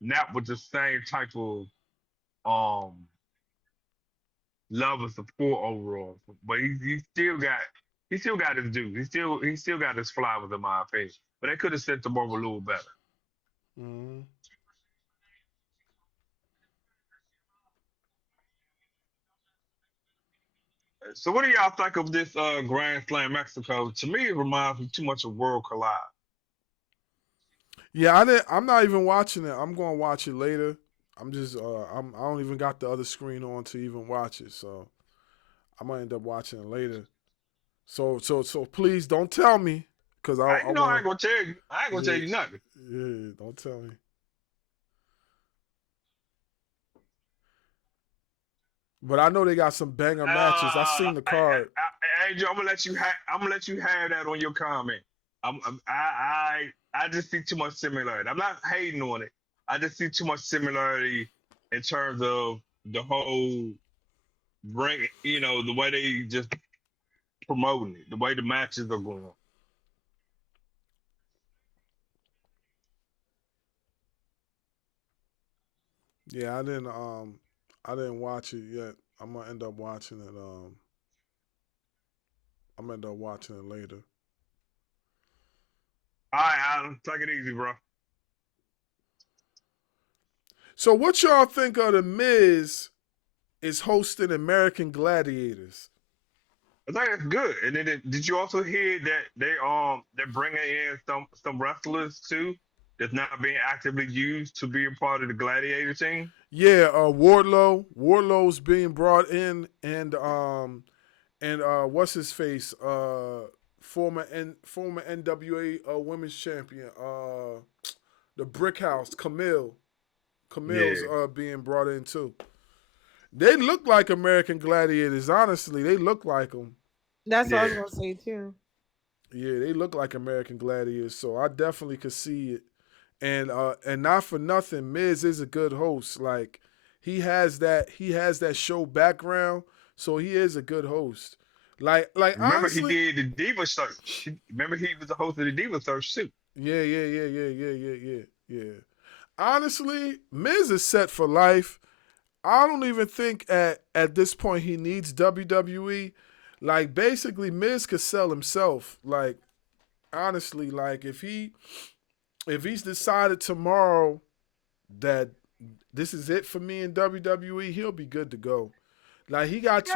not with the same type of um love and support overall. But he still got his due. He still got his flowers in my opinion. But they could have sent him over a little better. Mm-hmm. So what do y'all think of this Grand Slam Mexico? To me, it reminds me too much of World Collide. Yeah, I'm not even watching it. I'm going to watch it later. I'm just I don't even got the other screen on to even watch it. So I might end up watching it later. So please don't tell me because I I want ain't gonna tell you. I ain't to. gonna tell you nothing. Yeah, don't tell me. But I know they got some banger matches. I seen the card. Angel, I'm gonna let you have that on your comment. I just see too much similarity. I'm not hating on it. I just see too much similarity in terms of the whole bring. The way they just promoting it, the way the matches are going. Yeah, I didn't watch it yet. I'm gonna end up watching it. I'm gonna end up watching it later. All right, Alan, take it easy, bro. So what y'all think of the Miz is hosting American Gladiators? I think that's good. And then did you also hear that they're bringing in some wrestlers too that's not being actively used to be a part of the Gladiator team? Yeah, Wardlow's being brought in, and what's his face? Former NWA Women's Champion, the Brick House, Camille's Yeah, being brought in too. They look like American Gladiators. Honestly, they look like them. That's what I yeah. was gonna say too. Yeah, they look like American Gladiators. So I definitely could see it. And not for nothing, Miz is a good host. Like he has that show background, so he is a good host. Like Remember he honestly, did the Diva Search. Remember he was the host of the Diva Search too. yeah. Honestly, Miz is set for life. I don't even think at this point he needs WWE. Like basically, Miz could sell himself. Like honestly, like if he's decided tomorrow that this is it for me in WWE, he'll be good to go. Like Yeah. he got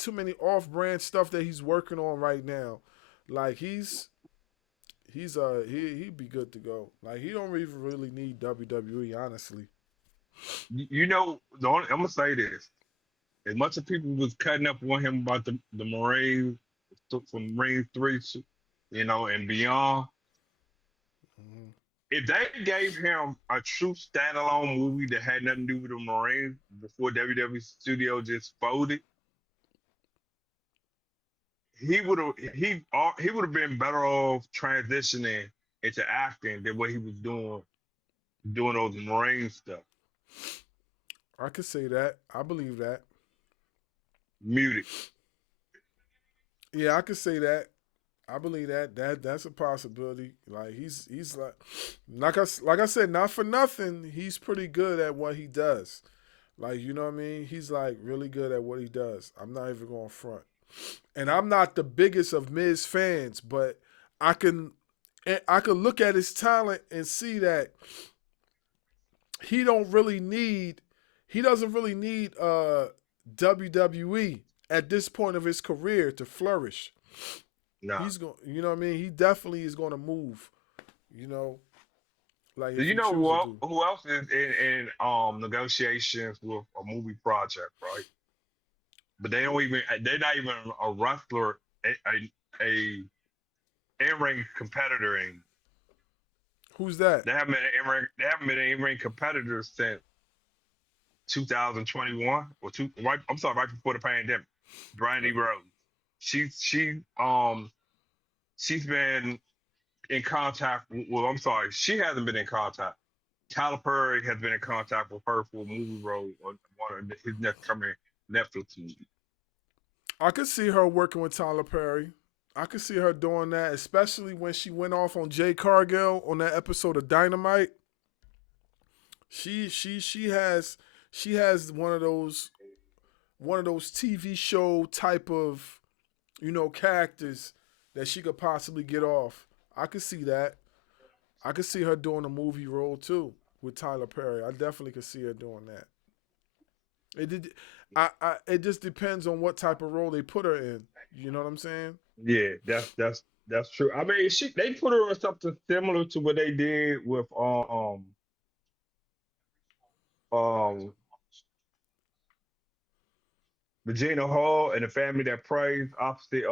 too many off brand stuff that he's working on right now. Like he'd be good to go. Like he don't even really need WWE, honestly. You know, I'm gonna say this. As much as people was cutting up on him about the Marines from Marines 3, and beyond, Mm-hmm. if they gave him a true standalone movie that had nothing to do with the Marines before WWE Studio just folded, he would have been better off transitioning into acting than what he was doing those Marine stuff. I could say that. I believe that. Muted. Yeah, I could say that. I believe that's a possibility. Like he's like I said, not for nothing. He's pretty good at what he does. Like you know what I mean. He's like really good at what he does. I'm not even going front. And I'm not the biggest of Miz fans, but I can I could look at his talent and see that he don't really need he doesn't really need WWE at this point of his career to flourish. Nah. He's going, you know what I mean? He definitely is going to move, you know, like Do if you he know chooses to. who else is in negotiations with a movie project, right? But they're not even a wrestler, a in-ring competitor in. Who's that? They haven't been an in-ring competitor since 2021 or right. I'm sorry, right before the pandemic. Brandy Rose. She's been in contact. Well, I'm sorry, she hasn't been in contact. Tyler Perry has been in contact with her for a movie role on one of his next coming Netflix movie. I could see her working with Tyler Perry. I could see her doing that, especially when she went off on Jay Cargill on that episode of Dynamite. She has one of those TV show type of characters that she could possibly get off. I could see that. I could see her doing a movie role too with Tyler Perry. I definitely could see her doing that. It did. It just depends on what type of role they put her in. You know what I'm saying? Yeah, that's true. I mean, they put her on something similar to what they did with um Regina Hall and the Family That Prays opposite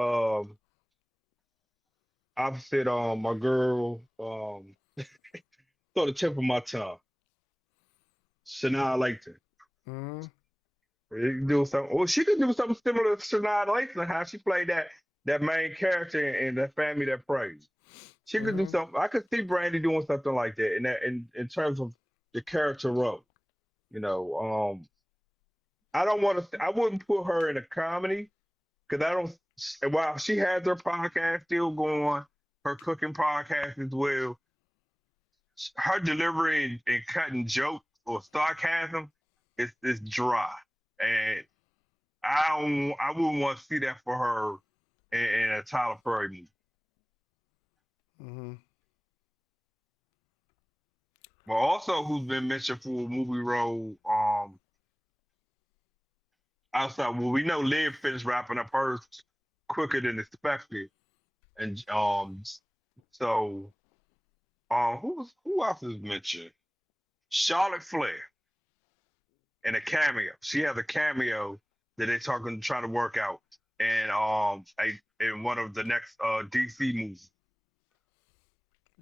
my girl sort of tip of my tongue, Shania Layton. Mm-hmm. Do something. Well, she could do something similar to Shania Layton, how she played that main character in the Family That Prays. She could do Mm-hmm. something. I could see Brandy doing something like that in terms of the character role. You know, I don't want to. I wouldn't put her in a comedy because I don't. While she has her podcast still going, her cooking podcast as well, her delivery and cutting jokes or sarcasm is dry, and I wouldn't want to see that for her in a Tyler Perry movie. Mm-hmm. Well, also who's been mentioned for a movie role, outside. Well, we know Liv finished wrapping up hers quicker than expected, and so who else is mentioned? Charlotte Flair in a cameo. She has a cameo that they're talking, trying to work out, and in one of the next DC movies.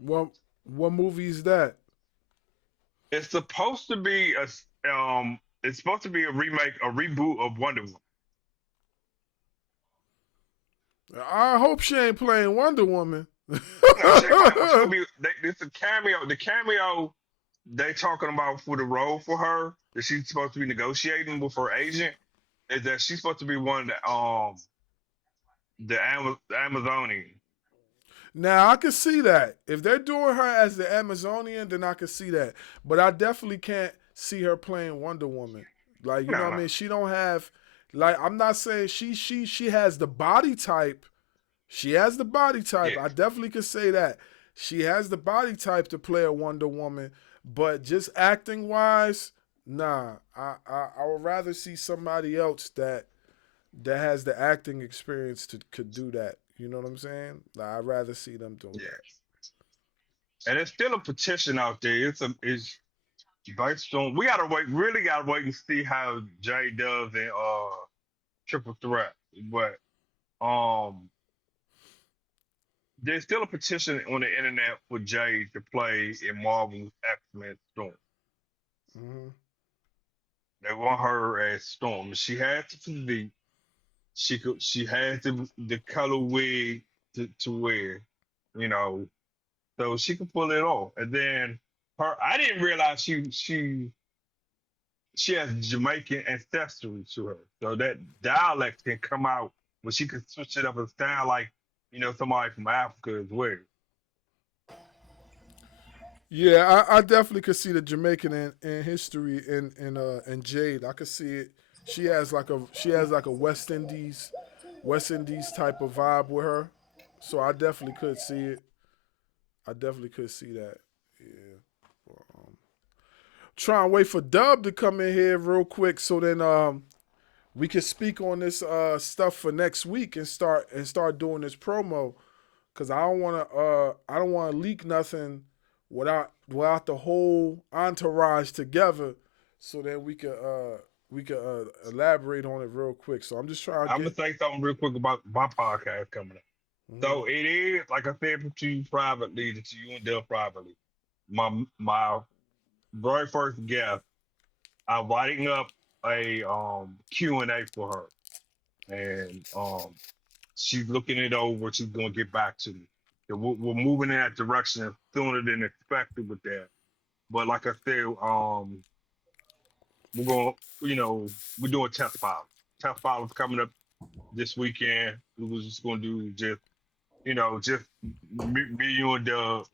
What movie is that? It's supposed to be it's supposed to be a remake, a reboot of Wonder Woman. I hope she ain't playing Wonder Woman. No, she ain't playing. She'll be. It's a cameo. The cameo they talking about for the role for her that she's supposed to be negotiating with her agent is that she's supposed to be one of the Amazonian. Now I can see that. If they're doing her as the Amazonian, then I can see that. But I definitely can't see her playing Wonder Woman. Like, you know No, what I no. mean? She don't have, like, I'm not saying she has the body type. She has the body type. Yeah, I definitely can say that. She has the body type to play a Wonder Woman, but just acting wise, nah. I would rather see somebody else that has the acting experience to could do that. You know what I'm saying? Like, I'd rather see them do yeah. that. And there's still a petition out there. It's based on. We gotta wait. Really gotta wait and see how Jay does in Triple Threat. But um, there's still a petition on the internet for Jay to play in Marvel's X-Men Storm. Mm-hmm. They want her as Storm. She has the physique. She has the color wig to wear, you know, so she can pull it off. And then I didn't realize she has Jamaican ancestry to her, so that dialect can come out, but she can switch it up and sound like, somebody from Africa as well. Yeah, I definitely could see the Jamaican in history in Jade. I could see it. She has like a West Indies type of vibe with her. So I definitely could see it. I definitely could see that. Yeah. Um, Try and wait for Dub to come in here real quick so then we can speak on this stuff for next week and start doing this promo. Cause I don't wanna leak nothing without the whole entourage together, so that we could elaborate on it real quick. So I'm just trying to I'm gonna get. say something real quick about my podcast coming up. Mhm. So it is, like I said to you privately, to you and Dale privately. My very first guest, I'm writing up a Q&A for her, and she's looking it over. She's gonna get back to me. So we're moving in that direction sooner than expected with that. But like I said, we're going, we're doing test files. Test files coming up this weekend. We was just gonna do just me, you, and Doug.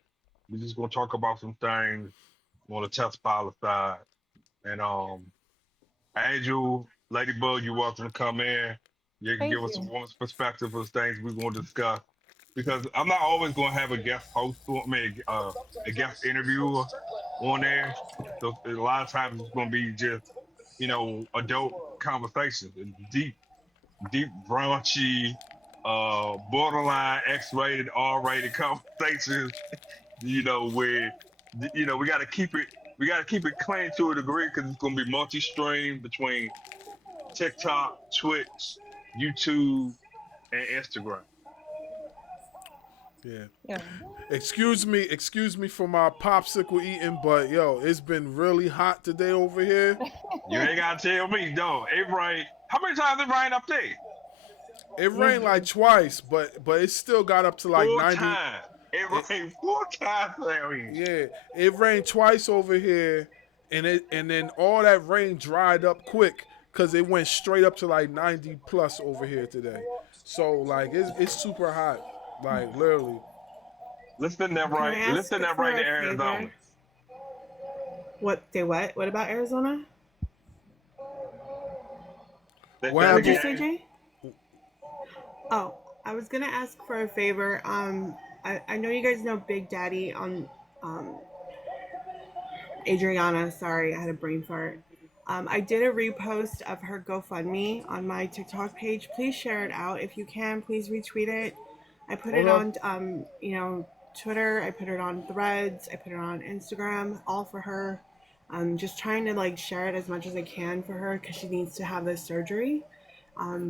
We're just gonna talk about some things on the test file side. And Angel, Ladybug, you're welcome to come in. You can Thank give us a you. woman's perspective of things we're going to discuss. Because I'm not always going to have a guest host, a guest interviewer on there. So a lot of times it's going to be just, adult conversations, and deep, raunchy, borderline X-rated, R-rated conversations. Where we got to keep it clean to a degree because it's going to be multi-stream between TikTok, Twitch, YouTube, and Instagram. Yeah. Yeah. Excuse me for my popsicle eating, but yo, it's been really hot today over here. You ain't gotta tell me, though. It rained. How many times it rained up there? It rained like Mhm. twice, but it still got up to like Four 90. times. It It, rained 4 times down here. yeah, it rained twice over here, and then all that rain dried up quick because it went straight up to like 90 plus over here today. So like it's super hot, like literally. Listen that Can I right. ask Listen that for right to a Arizona. favor? What? Say what? What about Arizona? That, What that What'd you happened? say, again. Jay? Oh, I was gonna ask for a favor. I know you guys know Big Daddy on um Adriana, sorry, I had a brain fart. I did a repost of her GoFundMe on my TikTok page. Please share it out if you can. Please retweet it. I put it Okay. on, Twitter. I put it on Threads. I put it on Instagram. All for her. I'm just trying to like share it as much as I can for her because she needs to have this surgery.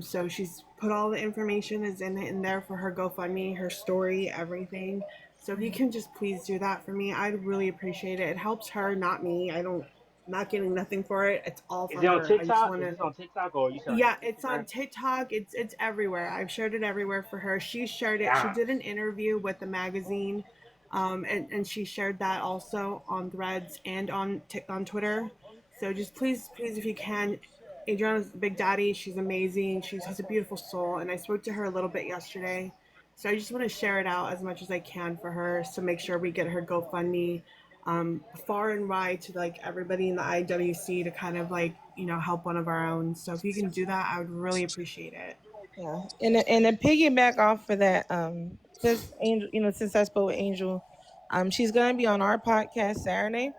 So she's put all the information is in there for her GoFundMe, her story, everything. So if you can just please do that for me, I'd really appreciate it. It helps her, not me. I'm not getting nothing for it. It's all Is for it on her. I just TikTok? want Is to. this on TikTok or you said on Yeah, it's on Instagram? TikTok. It's everywhere. I've shared it everywhere for her. She shared it. She Yeah. did an interview with the magazine, and she shared that also on Threads and on Twitter. So just please, if you can, Adriana's Big Daddy. She's amazing. She has a beautiful soul, and I spoke to her a little bit yesterday. So I just want to share it out as much as I can for her to make sure we get her GoFundMe far and wide to like everybody in the IWC to kind of like help one of our own. So if you can do that, I would really appreciate it. Yeah, and to piggyback off for that, since Angel, since I spoke with Angel, she's gonna be on our podcast Saturday.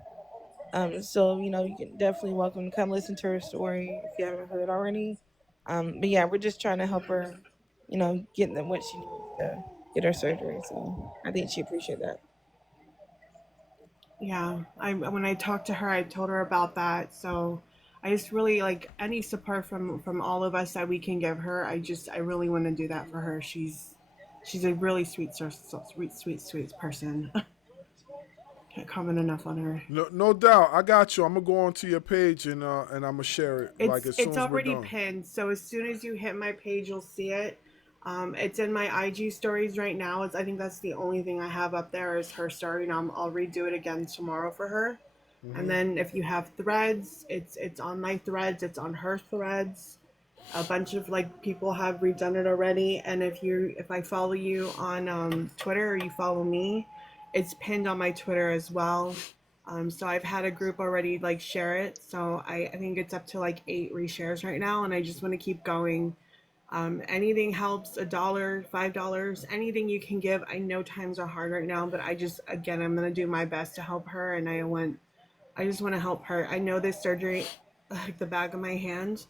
So you can definitely welcome to come listen to her story if you haven't heard already. But yeah, we're just trying to help her, get what she needs to get her surgery. So I think she appreciate that. Yeah, I when I talked to her, I told her about that. So I just really like any support from all of us that we can give her. I really want to do that for her. She's a really sweet person. Can't comment enough on her. No doubt. I got you. I'm gonna go onto your page and I'm gonna share it like as soon It's as we're already done. pinned, so as soon as you hit my page, you'll see it. It's in my IG stories right now. I think that's the only thing I have up there is her story, and I'll redo it again tomorrow for her. And Hmm. then if you have threads, it's on my threads, it's on her threads. A bunch of like people have redone it already, and if I follow you on Twitter or you follow me, it's pinned on my Twitter as well. So I've had a group already like share it, so I think it's up to like 8 reshares right now, and I just want to keep going. Anything helps, $1, $5, anything you can give. I know times are hard right now, but I'm gonna do my best to help her, and I just want to help her. I know this surgery like the back of my hand.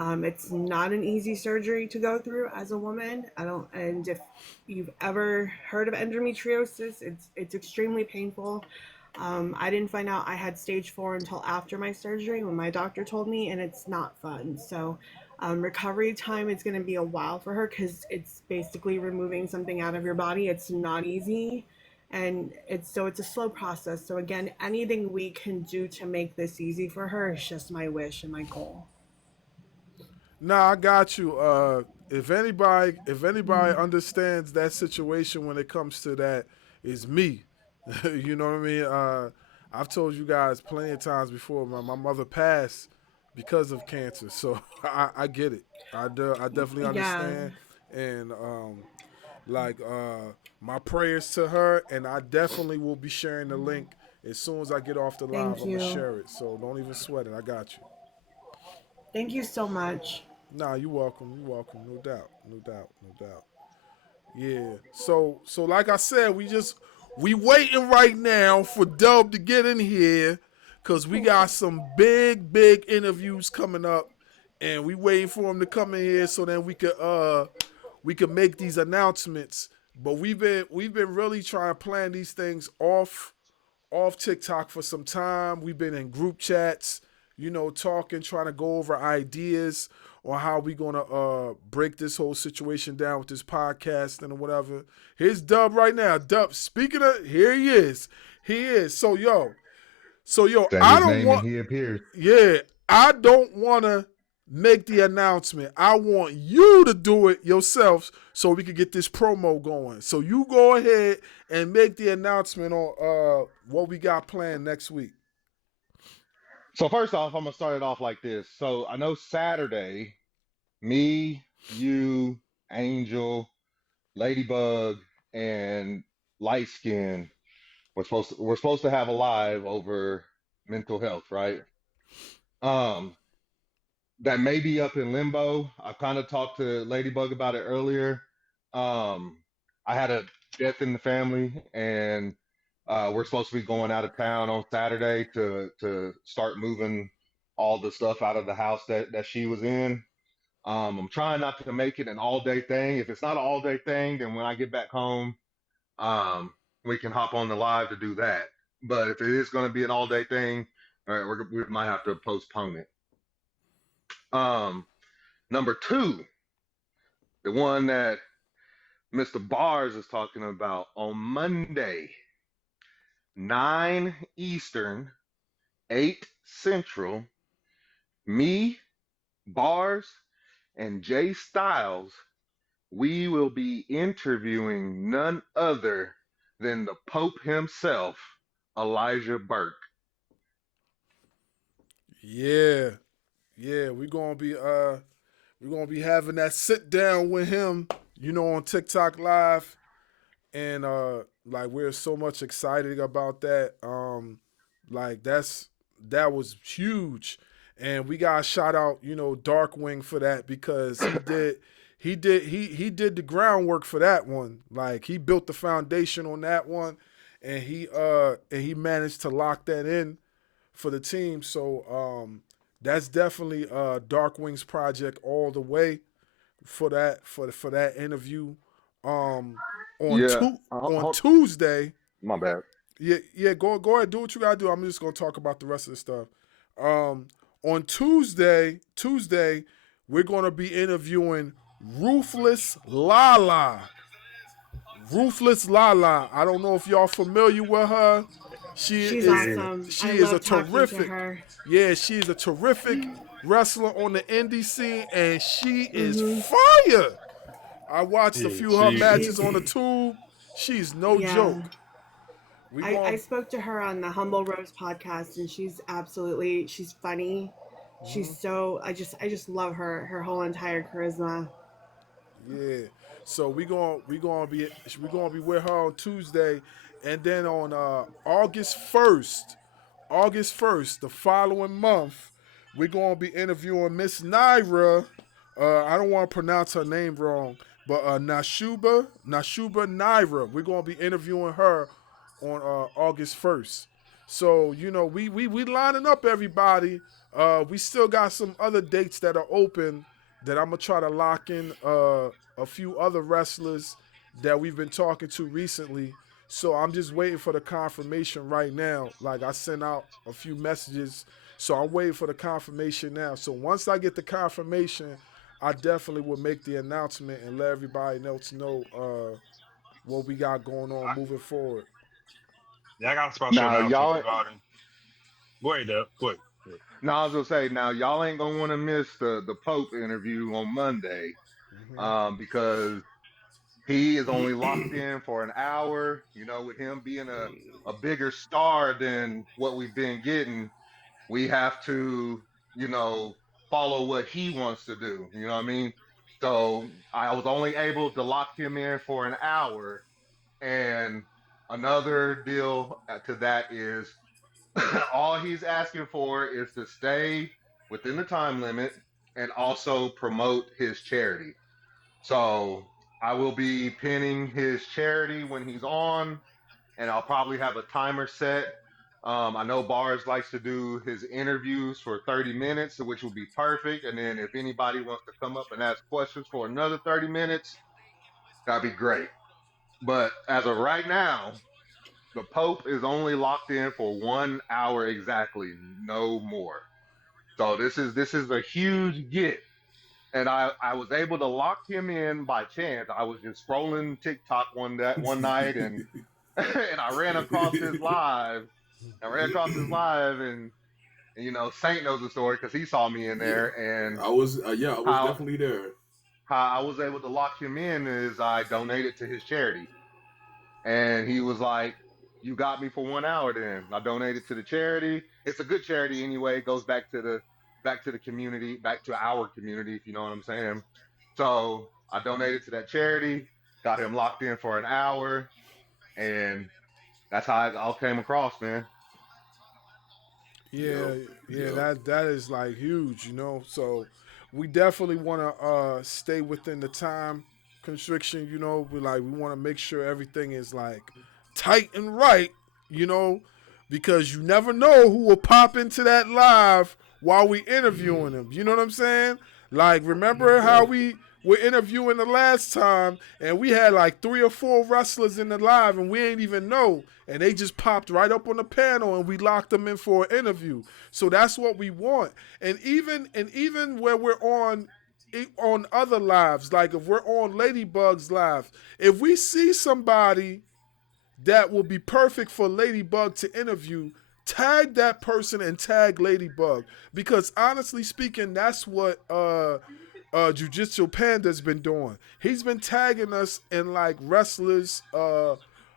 It's not an easy surgery to go through as a woman. I don't, and if you've ever heard of endometriosis, it's extremely painful. I didn't find out I had stage 4 until after my surgery when my doctor told me, and it's not fun. So, recovery time is going to be a while for her because it's basically removing something out of your body. It's not easy, and it's a slow process. So again, anything we can do to make this easy for her is just my wish and my goal. Nah, I got you. If anybody understands that situation when it comes to that, is me. You know what I mean? I've told you guys plenty of times before. My mother passed because of cancer, so I get it. I definitely Yeah. understand, and like my prayers to her, and I definitely will be sharing the link as soon as I get off the live. Thank I'm gonna you. share it, so don't even sweat it. I got you. Thank you so much. Nah, you welcome. You welcome. No doubt. No doubt. No doubt. Yeah. So like I said, we waiting right now for Dub to get in here because we got some big interviews coming up, and we waiting for him to come in here so then we could make these announcements. But we've been really trying to plan these things off TikTok for some time. We've been in group chats, talking, trying to go over ideas on how we gonna break this whole situation down with this podcast and whatever. Here's Dub right now. Dub, speaking of, here he is. He is. So yo, Say I his don't name and want. he appears. Yeah, I don't want to make the announcement. I want you to do it yourself so we can get this promo going. So you go ahead and make the announcement on what we got planned next week. So first off, I'm gonna start it off like this. So I know Saturday, me, you, Angel, Ladybug, and Light Skin we're supposed to have a live over mental health, right? Um, that may be up in limbo. I kind of talked to Ladybug about it earlier. Um, I had a death in the family, and We're supposed to be going out of town on Saturday to start moving all the stuff out of the house that she was in. I'm trying not to make it an all day thing. If it's not an all day thing, then when I get back home, um, we can hop on the live to do that. But if it is going to be an all day thing, all right, we might have to postpone it. Number two, the one that Mr. Bars is talking about on Monday, 9 Eastern, 8 Central, me, Bars, and Jay Styles, we will be interviewing none other than the Pope himself, Elijah Burke. Yeah, yeah, we're gonna be having that sit down with him, on TikTok Live, and like we're so much excited about that. Like that was huge, and we got to shout out Darkwing for that because he did the groundwork for that one. Like he built the foundation on that one, and he managed to lock that in for the team. So that's definitely Darkwing's project all the way for that interview. On Yeah, on Tuesday, my bad. yeah, go ahead, do what you gotta do. I'm just gonna talk about the rest of the stuff. On Tuesday, we're gonna be interviewing Ruthless Lala. Ruthless Lala. I don't know if y'all familiar with her. She's awesome. She I is a love talking to terrific. her. Yeah, she is a terrific wrestler on the indie scene, and she is Mm-hmm. fire. I watched a Yeah, few of her matches She's on the tube. She's no yeah. joke. We I going spoke to her on the Humble Rose podcast, and she's funny. She's so I just love her whole entire charisma. Yeah. So we gonna be with her on Tuesday, and then on August 1st, the following month, we're gonna be interviewing Miss Naira. I don't want to pronounce her name wrong, but Nashuba Naira. We're gonna be interviewing her on August 1st. So we lining up everybody. We still got some other dates that are open that I'm gonna try to lock in a few other wrestlers that we've been talking to recently. So I'm just waiting for the confirmation right now. Like I sent out a few messages, so I'm waiting for the confirmation now. So once I get the confirmation, I definitely will make the announcement and let everybody else know what we got going on I, moving forward. yeah, I got a special Now announcement y'all, regarding. Go ahead, Dub. Go ahead. Go ahead. now I was gonna say, now y'all ain't gonna want to miss the Pope interview on Monday, because he is only locked in for an hour. With him being a bigger star than what we've been getting, we have to, follow what he wants to do. You know what I mean? So I was only able to lock him in for an hour. And another deal to that is all he's asking for is to stay within the time limit and also promote his charity. So I will be pinning his charity when he's on, and I'll probably have a timer set. I know Bars likes to do his interviews for 30 minutes, which will be perfect. And then if anybody wants to come up and ask questions for another 30 minutes, that'd be great. But as of right now, the Pope is only locked in for 1 hour exactly, no more. So this is a huge get. And I was able to lock him in by chance. I was just scrolling TikTok one night, and and I ran across his live. I ran across his live, and Saint knows the story because he saw me in yeah. there. And I was how definitely there. how I was able to lock him in is I donated to his charity. And he was like, "You got me for 1 hour." Then I donated to the charity. It's a good charity anyway. It goes back to the community, back to our community, if you know what I'm saying. So I donated to that charity, got him locked in for an hour, and that's how it all came across, man. Yeah, Yep. yeah, Yep. that is like huge. So we definitely want to stay within the time constriction. We want to make sure everything is like tight and right. you know, because you never know who will pop into that live while we interviewing them. You know what I'm saying? Like, remember how we were interviewing the last time and we had like 3 or 4 wrestlers in the live and we ain't even know, and they just popped right up on the panel and we locked them in for an interview. So that's what we want. And even where we're on other lives, like if we're on Ladybug's live, if we see somebody that will be perfect for Ladybug to interview, tag that person and tag Ladybug. Because honestly speaking, that's what Jiu-Jitsu Panda's been doing. He's been tagging us in like wrestlers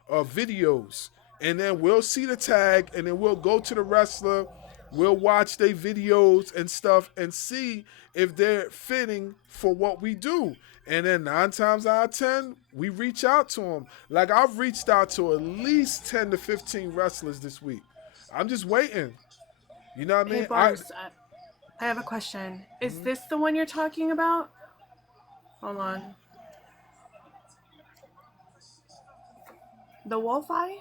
videos. And then we'll see the tag and then we'll go to the wrestler, we'll watch their videos and stuff and see if they're fitting for what we do. And then 9 times out of 10, we reach out to them. Like, I've reached out to at least 10 to 15 wrestlers this week. I'm just waiting. You know what I mean? Hey, Bars, I have a question. Is this the one you're talking about? Hold on. The wolf eye?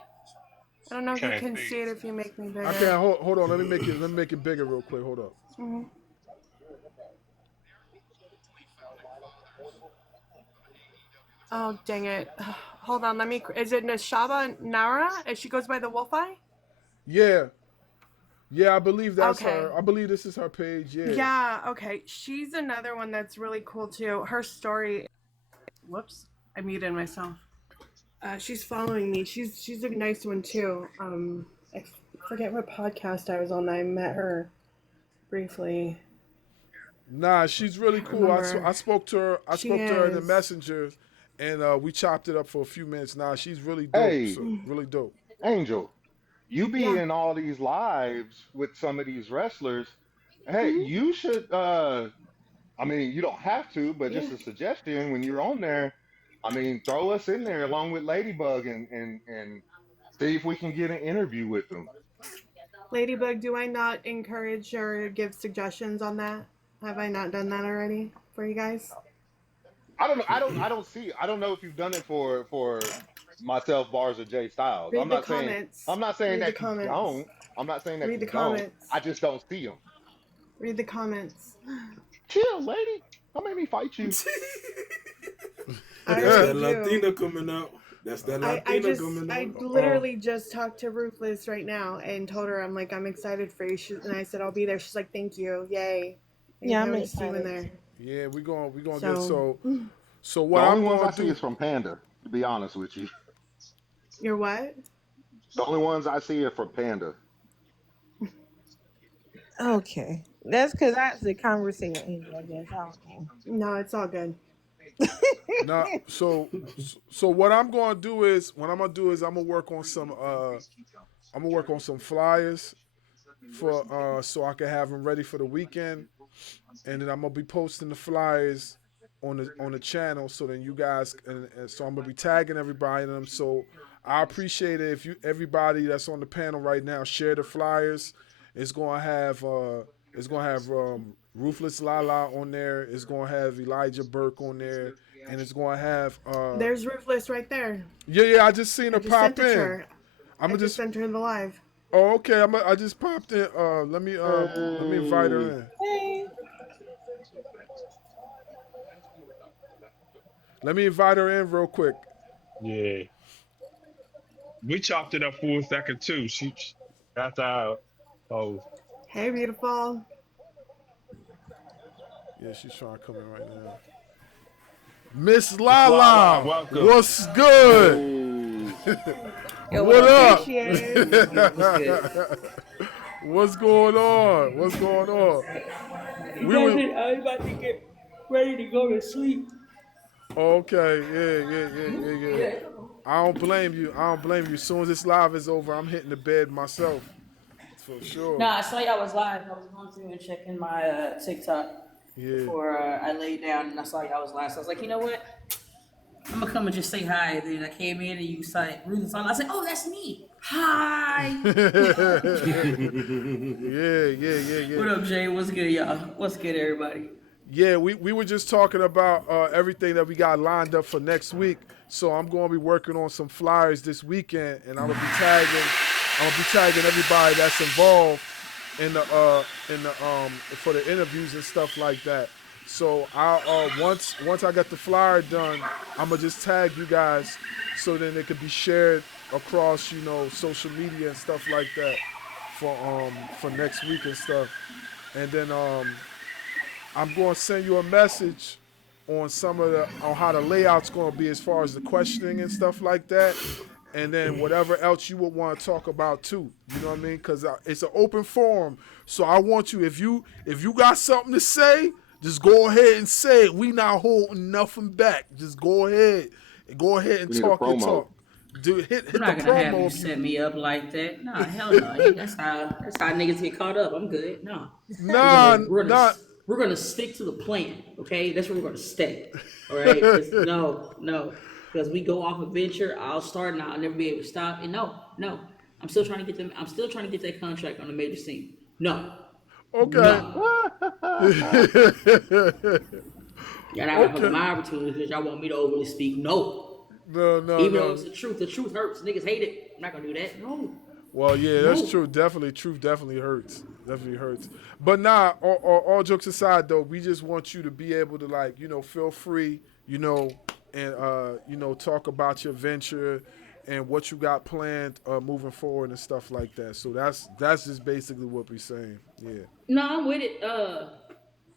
I don't know if you can see it if you make me bigger. I can't. Hold on. Let me make it bigger real quick. Hold up. Mm-hmm. Oh, dang it. Hold on. Is it Nashaba Nara? If she goes by the wolf eye? Yeah. Yeah, I believe that's her. I believe this is her page. Yeah. Yeah, okay. She's another one that's really cool too. Her story. Whoops. I muted myself. She's following me. She's a nice one too. I forget what podcast I was on. I met her briefly. Nah, she's really cool. I spoke to her. I spoke to her in the messenger, and we chopped it up for a few minutes. Nah, she's really dope. Hey, really dope. Angel, you be in all these lives with some of these wrestlers. Hey, you should. I mean, you don't have to, but just a suggestion when you're on there. I mean, throw us in there along with Ladybug and see if we can get an interview with them. Ladybug, do I not encourage or give suggestions on that? Have I not done that already for you guys? I don't know. I don't know if you've done it for myself, Bars, or Jay Styles. I'm not saying that you don't. I'm not saying that you don't. Comments. I just don't see them. Read the comments. Chill, lady. Don't make me fight you. That's that Latina coming out. That's that Latina coming out. I literally just talked to Ruthless right now and told her, I'm like, I'm excited for you. And I said, I'll be there. She's like, thank you. Yay. Yeah, I'm excited. There. Yeah, we're going get so what the I'm only ones going I to see is from Panda, to be honest with you. You're what? The only ones I see are from Panda. Okay. That's because I actually conversate with Angel, I guess. I don't know. No, it's all good. No, so what I'm gonna do is I'm gonna work on some flyers for so I can have them ready for the weekend, and then I'm gonna be posting the flyers on the channel, so then you guys and so I'm gonna be tagging everybody in them. So I appreciate it if everybody that's on the panel right now share the flyers. It's gonna have Ruthless Lala on there. It's gonna have Elijah Burke on there, and it's gonna have. There's Ruthless right there. Yeah. I just seen her pop in. I just sent her in the live. Oh, okay. I just popped in. Let me invite her in. Hey. Let me invite her in real quick. Yeah. We chopped it up for a second too. That's our. Oh. Hey, beautiful. Yeah, she's trying to come in right now. Miss Lala, welcome. What's good? Yo, what up? What's going on? What's going on? I was about to get ready to go to sleep. Okay, yeah. I don't blame you. As soon as this live is over, I'm hitting the bed myself. For sure. Nah, I saw y'all was live. I was going through and checking my TikTok before I laid down, and I saw y'all was live. So I was like, you know what? I'm gonna come and just say hi. And then I came in and you said Ruth on. I was like, oh, that's me. Hi. Yeah. What up, Jay? What's good, y'all? What's good, everybody? Yeah, we were just talking about everything that we got lined up for next week. So I'm going to be working on some flyers this weekend, and I'm going to be tagging I'm gonna be tagging everybody that's involved in the for the interviews and stuff like that. So I once I get the flyer done, I'm gonna just tag you guys so then it could be shared across social media and stuff like that for next week and stuff. And then I'm going to send you a message on on how the layout's going to be as far as the questioning and stuff like that, and then whatever else you would want to talk about too. You know what I mean? Because it's an open forum, so I want you if you got something to say, just go ahead and say it. We not holding nothing back. Just go ahead and We need a talk your promo. talk. Do hit I'm the not gonna have promo you if you. set me up like that. Nah, hell no. That's how niggas get caught up. I'm good. No, we're Nah, gonna we're gonna not. we're gonna stick to the plan. Okay, that's where we're gonna stay. All right, because no, because we go off a venture. I'll start and I'll never be able to stop. And no, I'm still trying to get them. I'm still trying to get that contract on the major scene. No, Okay. no. Y'all not gonna fuck Okay. my opportunity because y'all want me to overly speak. No. No, no, Even though it's no. the truth. The truth hurts. Niggas hate it. I'm not gonna do that. No. Well, yeah, that's No. true. Definitely, truth definitely hurts. Definitely hurts. But nah, all jokes aside, though, we just want you to be able to feel free, and talk about your venture and what you got planned moving forward and stuff like that. So that's just basically what we're saying. Yeah. No, I'm with it.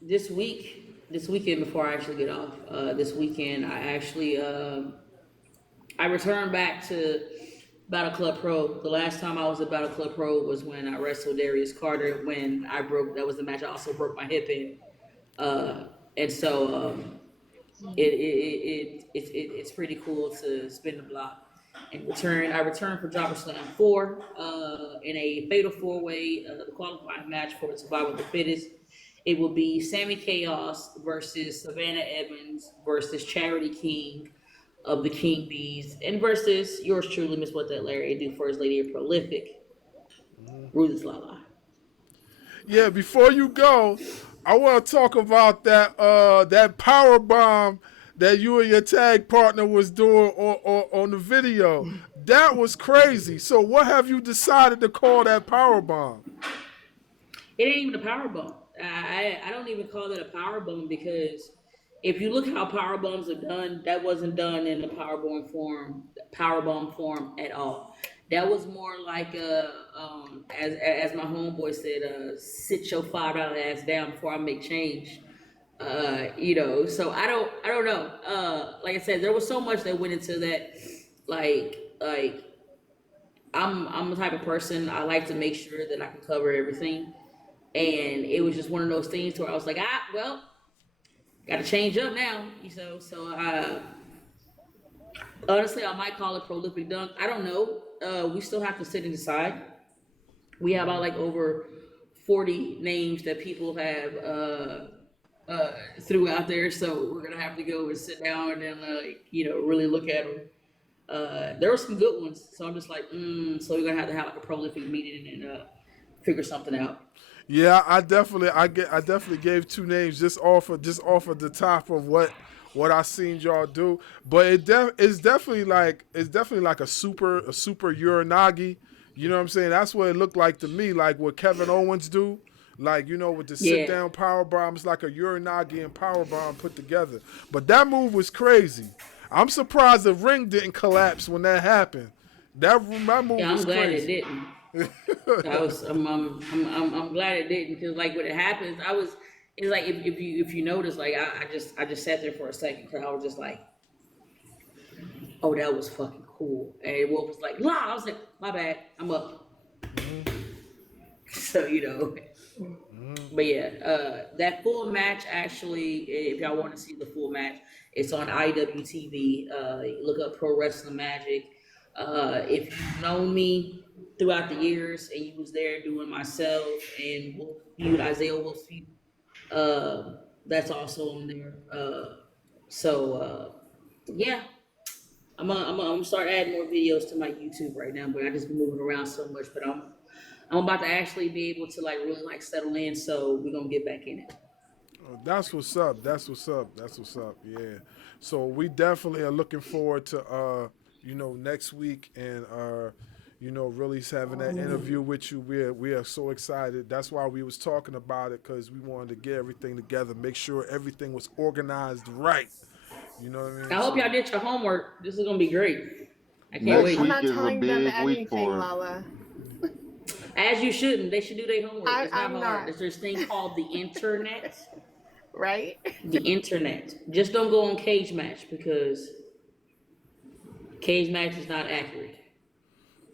This weekend before I actually get off, this weekend I returned back to Battle Club Pro. The last time I was at Battle Club Pro was when I wrestled Darius Carter. When I broke, that was the match I also broke my hip in. And so it's pretty cool to spin the block and return. I returned for Jobber Slam 4 in a fatal four-way, the qualifying match for the Survival of the Fittest. It will be Sammy Chaos versus Savannah Evans versus Charity King of the King Bees and versus yours truly, Miss What That Larry do First Lady of Prolific, Ruthless Lala. Yeah, before you go, I want to talk about that power bomb that you and your tag partner was doing on the video. That was crazy. So what have you decided to call that power bomb? It ain't even a power bomb. I don't even call it a power bomb because if you look how power bombs are done, that wasn't done in the power bomb form at all. That was more like as my homeboy said, sit your $5 ass down before I make change. So I don't know. Like I said, there was so much that went into that. Like I'm the type of person I like to make sure that I can cover everything. And it was just one of those things where I was like, well, got to change up now. So honestly, I might call it prolific dunk. I don't know. We still have to sit and decide. We have about like over 40 names that people have threw out there, so we're gonna have to go and sit down and really look at them. There were some good ones, so I'm just like, so we're gonna have like a prolific meeting and figure something out. Yeah, I definitely gave two names just off of the top of what I seen y'all do. But it's definitely like a super Uranagi. You know what I'm saying? That's what it looked like to me, like what Kevin Owens do. Like, with the sit Yeah. down power bomb, it's like a Uranagi and power bomb put together. But that move was crazy. I'm surprised the ring didn't collapse when that happened. That move Yeah, I'm was glad it crazy. didn't. I'm glad it didn't because like when it happens, it's like if you notice, like I just sat there for a second because I was just like, oh, that was fucking cool. And Wolf was like, I was like, my bad, I'm up. So but yeah, that full match actually, if y'all want to see the full match, it's on IWTV. Look up Pro Wrestling Magic. If you've known me throughout the years and you was there doing myself and Wolf feud, Isaiah Wolf's feud, that's also on there. Yeah, I'm gonna start adding more videos to my YouTube right now, but I just been moving around so much. But I'm about to actually be able to like really like settle in, so we're gonna get back in it. That's what's up. That's what's up. That's what's up. Yeah. So we definitely are looking forward to next week and really having that interview with you. We are so excited. That's why we was talking about it, because we wanted to get everything together, make sure everything was organized right. You know what I mean? I hope y'all did your homework. This is gonna be great. I can't Next wait. I'm week not is a telling them big week anything, for us. Lala. As you shouldn't. They should do their homework. It's not I'm hard. not. There's this thing called the internet. Right? The internet. Just don't go on Cage Match because Cage Match is not accurate.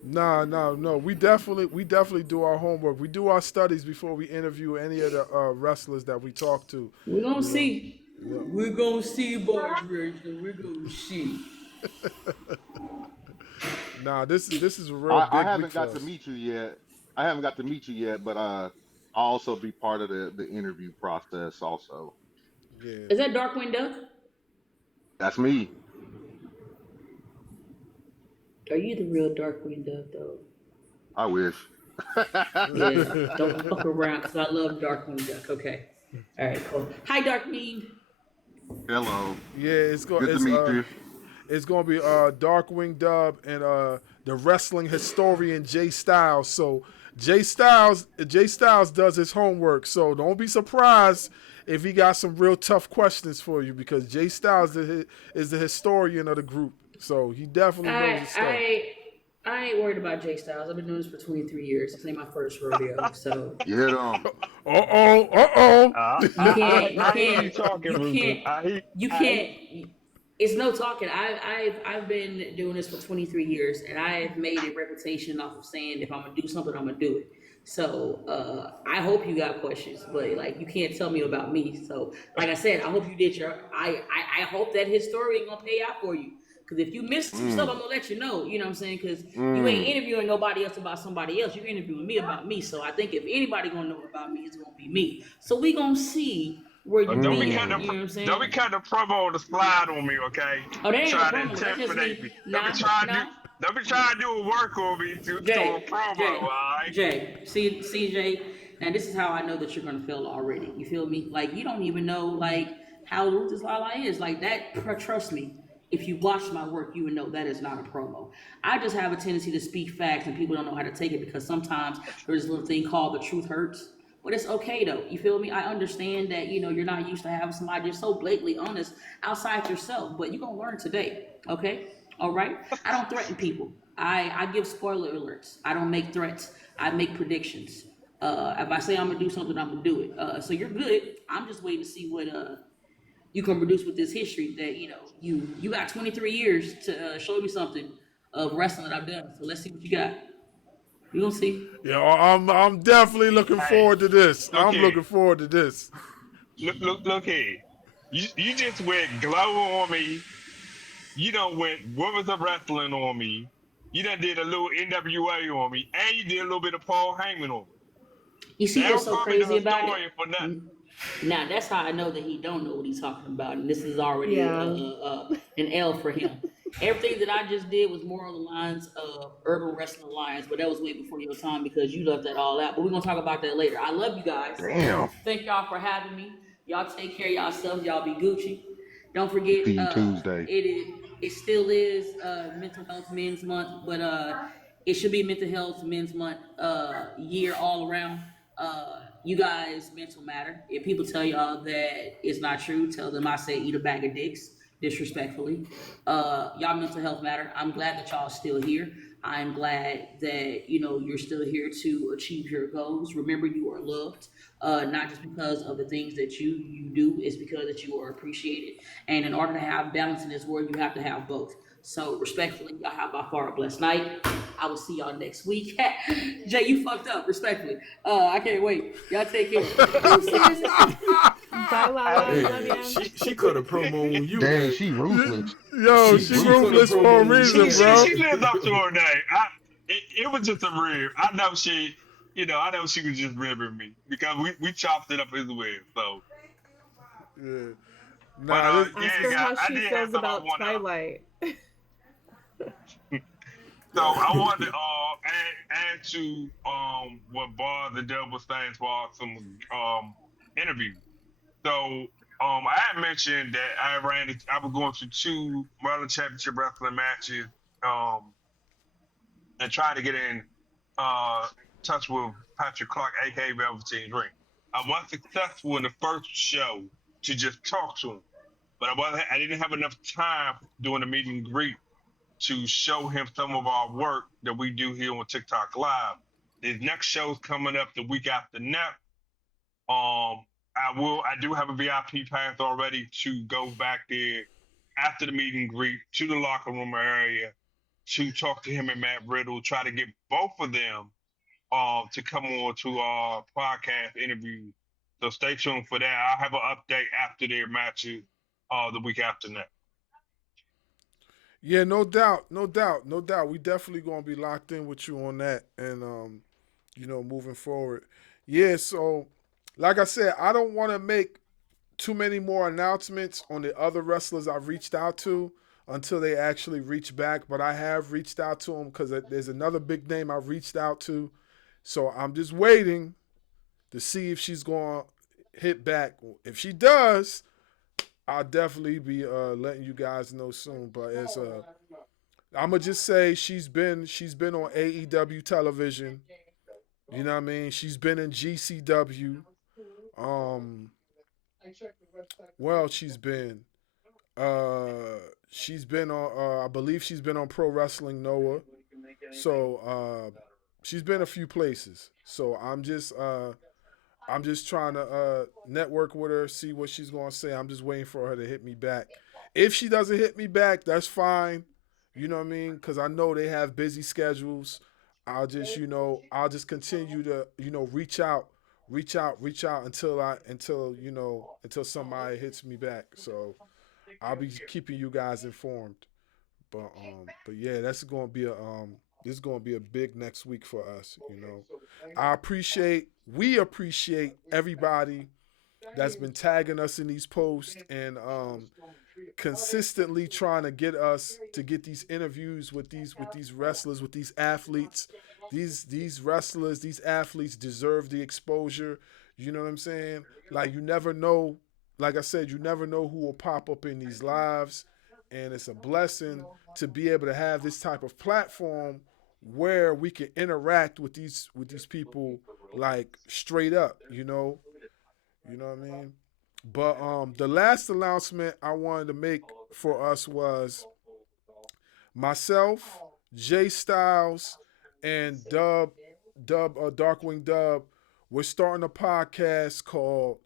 No. We definitely do our homework. We do our studies before we interview any of the wrestlers that we talk to. We're gonna You know? see. Yeah. We're gonna see, boys. We're gonna see. Nah, this is a real I big week haven't for got to us. meet you yet. I haven't got to meet you yet, but I'll also be part of the interview process also. Yeah. Is that Darkwing Duck? That's me. Are you the real Darkwing Duck, though? I wish. Yeah. Don't fuck around, because I love Darkwing Duck. Okay. All right, cool. Hi, Darkwing. Hello. Yeah, it's Good to meet you. It's gonna be Darkwing Dub and the wrestling historian Jay Styles. So Jay Styles does his homework. So don't be surprised if he got some real tough questions for you, because Jay Styles is the historian of the group. So he definitely knows his stuff. I ain't worried about Jay Styles. I've been doing this for 23 years. This ain't my first rodeo, so. Get him. You can't. It's no talking. I've been doing this for 23 years, and I've made a reputation off of saying if I'm gonna do something, I'm gonna do it. So I hope you got questions, but like you can't tell me about me. So like I said, I hope you did your. I hope that his story ain't gonna pay out for you. Because if you missed some stuff, I'm gonna let you know. You know what I'm saying? Because you ain't interviewing nobody else about somebody else. You're interviewing me about me. So I think if anybody gonna know about me, it's gonna be me. So we gonna see where you Don't be be at. kind of You know what I'm saying? don't be kind of promo on the slide on me, okay? Oh, that ain't Try no to promo. That's just intimidate me. me. Don't be trying to do a work on me to a promo, all right? CJ. Now this is how I know that you're gonna feel already. You feel me? Like you don't even know like how Ruthless Lala is. Like that. Trust me. If you watch my work, you would know that is not a promo. I just have a tendency to speak facts, and people don't know how to take it because sometimes there's a little thing called the truth hurts. But it's okay though. You feel me? I understand that you're not used to having somebody just so blatantly honest outside yourself, but you're gonna learn today. Okay? All right? I don't threaten people. I give spoiler alerts. I don't make threats. I make predictions. If I say I'm gonna do something, I'm gonna do it. So you're good. I'm just waiting to see what you can produce with this history that you got 23 years to show me something of wrestling that I've done. So let's see what you got. You gonna see? Yeah, I'm definitely looking forward to this. I'm here. looking forward to this. Look here. You just went glow on me. You done went women's of wrestling on me. You done did a little NWA on me, and you did a little bit of Paul Heyman on me. You see what's so crazy about it? For nothing. Now that's how I know that he don't know what he's talking about, and this is already an L for him. Everything that I just did was more on the lines of Urban Wrestling Alliance, but that was way before your time because you left that all out. But we're gonna talk about that later. I love you guys. Damn. Thank y'all for having me. Y'all take care of yourselves. Y'all be Gucci. Don't forget, See you Tuesday. It still is Mental Health Men's Month, but it should be Mental Health Men's Month year all around. You guys, mental matter. If people tell y'all that it's not true, tell them I say eat a bag of dicks, disrespectfully. Y'all mental health matter. I'm glad that y'all still here. I'm glad that you're still here to achieve your goals. Remember, you are loved, not just because of the things that you do. It's because that you are appreciated. And in order to have balance in this world, you have to have both. So respectfully, y'all have by far a blessed night. I will see y'all next week. Jay, you fucked up. Respectfully, I can't wait. Y'all take care. Bye, Lala. Love you. She cut a promo on you. Dang, she ruthless. Yo, she ruthless for a reason, bro. She lived up to her name. It was just a rib. I know she was just ribbing me because we chopped it up as well. So. Yeah. Ask her how she feels about Twilight. So I wanted to add to what Bar the Devil stands for some interview. So I had mentioned that I was going to 2 Maryland Championship Wrestling matches and try to get in touch with Patrick Clark, aka Velveteen Dream. I was successful in the first show to just talk to him, but I didn't have enough time during the meet and greet to show him some of our work that we do here on TikTok Live. The next show's coming up the week after next. I do have a VIP pass already to go back there after the meet and greet to the locker room area to talk to him and Matt Riddle, try to get both of them to come on to our podcast interview. So stay tuned for that. I'll have an update after their matches the week after that. Yeah, no doubt. We definitely gonna be locked in with you on that, and moving forward. Yeah, so like I said, I don't want to make too many more announcements on the other wrestlers I've reached out to until they actually reach back. But I have reached out to them because there's another big name I've reached out to. So I'm just waiting to see if she's going to hit back. If she does, I'll definitely be letting you guys know soon. But as I'm gonna just say she's been on AEW television. You know what I mean? She's been in GCW. Well, she's been on I believe she's been on Pro Wrestling Noah. So she's been a few places. So I'm just trying to network with her, see what she's gonna say. I'm just waiting for her to hit me back. If she doesn't hit me back, that's fine. You know what I mean? Because I know they have busy schedules. I'll just continue to reach out until somebody hits me back. So I'll be keeping you guys informed. But yeah, this is gonna be a big next week for us. We appreciate everybody that's been tagging us in these posts and consistently trying to get us to get these interviews with these wrestlers, with these athletes. These wrestlers, these athletes deserve the exposure. You know what I'm saying? Like, you never know. Like I said, you never know who will pop up in these lives, and it's a blessing to be able to have this type of platform where we can interact with these people, like, straight up. You know what I mean? But the last announcement I wanted to make for us was myself, Jay Styles, and Darkwing Dub. We're starting a podcast called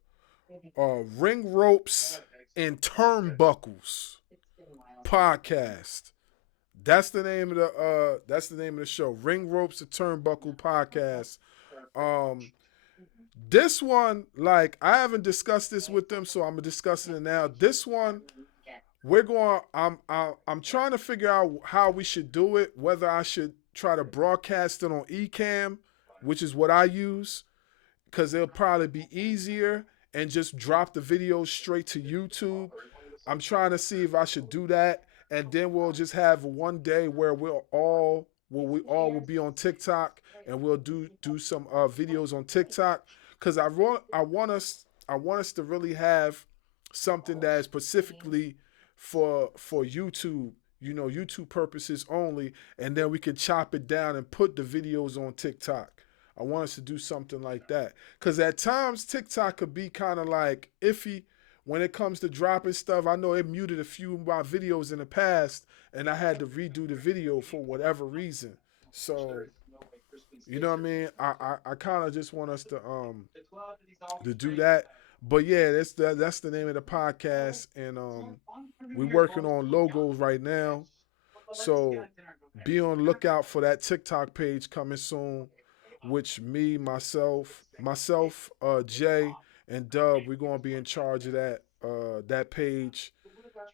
Ring Ropes and Turnbuckles Podcast. That's the name of the show. Ring Ropes and Turnbuckle Podcast. This one, like, I haven't discussed this with them, so I'm discussing it now. This one, I'm trying to figure out how we should do it, whether I should try to broadcast it on Ecamm, which is what I use, because it'll probably be easier, and just drop the video straight to YouTube. I'm trying to see if I should do that, and then we'll just have one day where we all will be on TikTok, and we'll do some videos on TikTok, because I want us to really have something that is specifically for YouTube, YouTube purposes only, and then we can chop it down and put the videos on TikTok. I want us to do something like that, because at times TikTok could be kind of like iffy when it comes to dropping stuff. I know it muted a few of my videos in the past, and I had to redo the video for whatever reason. So, you know what I mean? I kind of just want us to do that. But yeah, that's the name of the podcast, and we're working on logos right now. So be on the lookout for that TikTok page coming soon, which myself, Jay, and Dub, we're gonna be in charge of that page.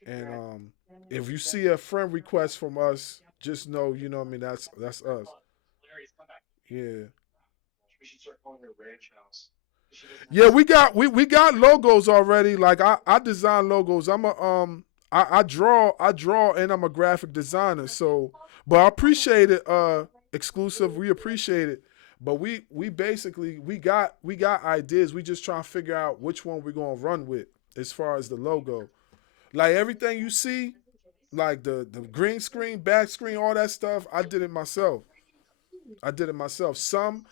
And if you see a friend request from us, just know, you know what I mean, that's us. Yeah. Yeah, we got logos already. Like, I design logos. I draw, and I'm a graphic designer. So, but I appreciate it, exclusive. We appreciate it. But we basically got ideas. We just trying to figure out which one we're gonna run with as far as the logo. Like, everything you see, like the green screen, back screen, all that stuff, I did it myself. I did it myself. Some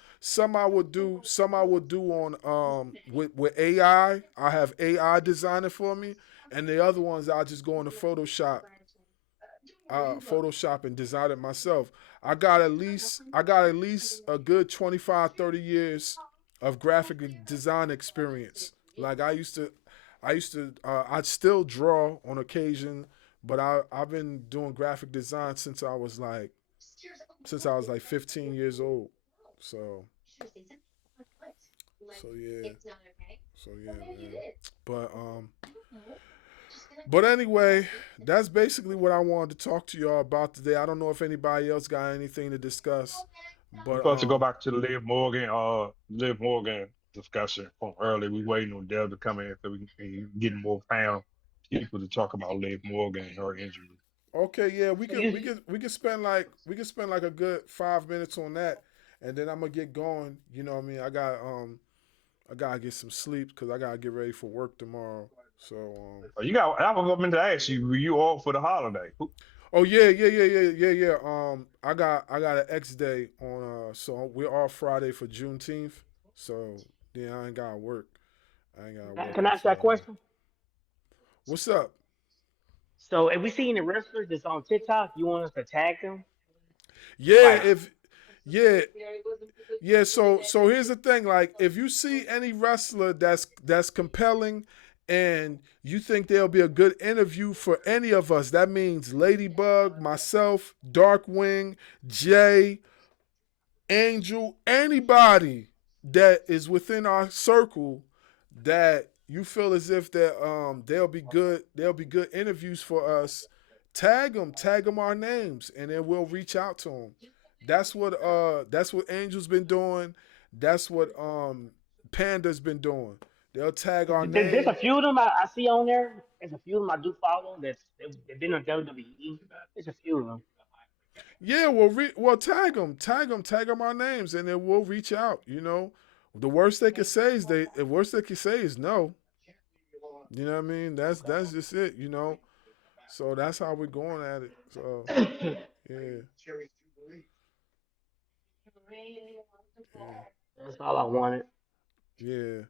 I would do. Some I would do on with AI. I have AI design it for me, and the other ones I just go into Photoshop and design it myself. I got at least a good 25, 30 years of graphic design experience. Like I still draw on occasion, but I've been doing graphic design since I was like 15 years old. So so yeah. So yeah, man. But um but anyway, that's basically what I wanted to talk to y'all about today. I don't know if anybody else got anything to discuss, We but supposed to go back to the Liv Morgan discussion from earlier. We waiting on Dev to come in so we can get more panel people to talk about Liv Morgan and her injury. okay, yeah, So you we could spend like a good 5 minutes on that, and then I'm gonna get going. You know what I mean? I gotta get some sleep because I gotta get ready for work tomorrow. So You got. I was going to ask you, were you off for the holiday? oh yeah. I got an X day on. So we're off Friday for Juneteenth. So yeah, I ain't gotta work. I ain't gotta work can on I ask that Friday. question? What's up? So if we see any wrestlers that's on TikTok, you want us to tag them? Yeah, Like, if yeah, yeah. So here's the thing. Like, if you see any wrestler that's compelling, and you think there'll be a good interview for any of us, that means Ladybug, myself, Darkwing, Jay, Angel, anybody that is within our circle that you feel as if that they'll be good interviews for us. Tag them our names, and then we'll reach out to them. That's what Angel's been doing. That's what Panda's been doing. They'll tag 'cause our there's a name. few of them I see on there. There's a few of them I do follow they've been on WWE. There's a few of them. Yeah, well tag them our names, and then we'll reach out. You know, the worst they can say is no. You know what I mean? That's just it. You know, so that's how we're going at it. So yeah, yeah, That's all I wanted. yeah.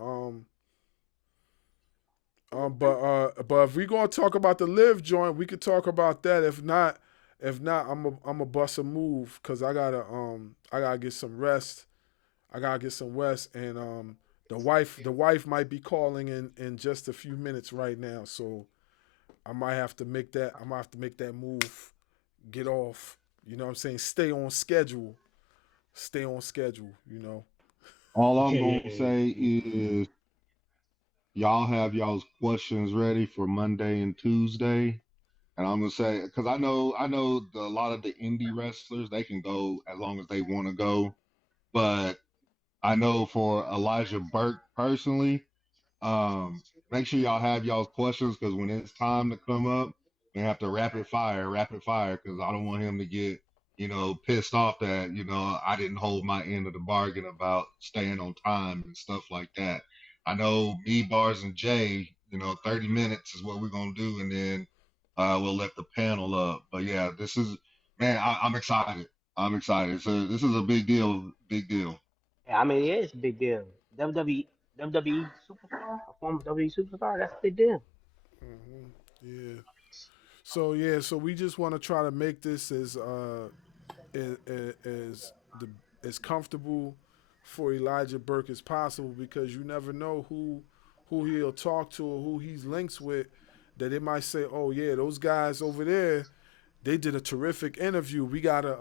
Um, but if we gonna talk about the live joint, we could talk about that. If not, I'm a bust a move because I gotta get some rest. I gotta get some rest, and the wife might be calling in just a few minutes right now, so I might have to make that. I might have to make that move. Get off. You know what I'm saying? Stay on schedule. Stay on schedule. You know. All I'm Yeah, gonna say is y'all have y'all's questions ready for Monday and Tuesday. And I'm gonna say because I know a lot of the indie wrestlers they can go as long as they want to go, but I know for Elijah Burke personally, make sure y'all have y'all's questions because when it's time to come up, we have to rapid fire, because I don't want him to get, pissed off that, I didn't hold my end of the bargain about staying on time and stuff like that. I know me, Bars, and Jay, 30 minutes is what we're going to do, and then we'll let the panel up. But yeah, man, I'm excited. I'm excited. So this is a big deal, big deal. yeah. I mean, it is a big deal. WWE superstar, a former WWE superstar. That's a big deal. Yeah. So we just want to try to make this as the as comfortable for Elijah Burke as possible because you never know who he'll talk to or who he's linked with. That it might say, oh yeah, those guys over there, they did a terrific interview. We gotta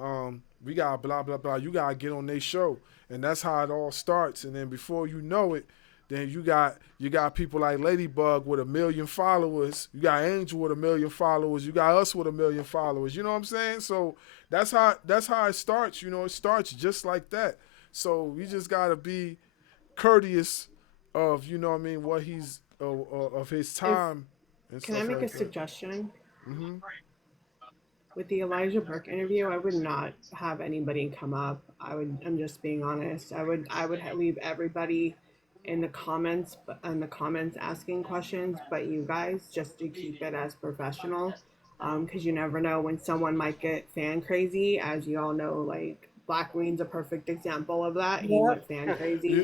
blah blah blah. You gotta get on their show, and that's how it all starts. And then before you know it, then you got people like Ladybug with 1 million followers. You got Angel with 1 million followers. You got us with 1 million followers. You know what I'm saying? So that's how it starts. You know, it starts just like that. So we just gotta be courteous of what I mean, what he's of his If time and Can I stuff make a like that. suggestion? Mm-hmm. With the Elijah Burke interview, I would not have anybody come up. I'm just being honest. I would leave everybody in the comments asking questions, but you guys just to keep it as professional, because you never know when someone might get fan crazy. As you all know, like Black Queen's a perfect example of that. He Yep. went fan crazy You,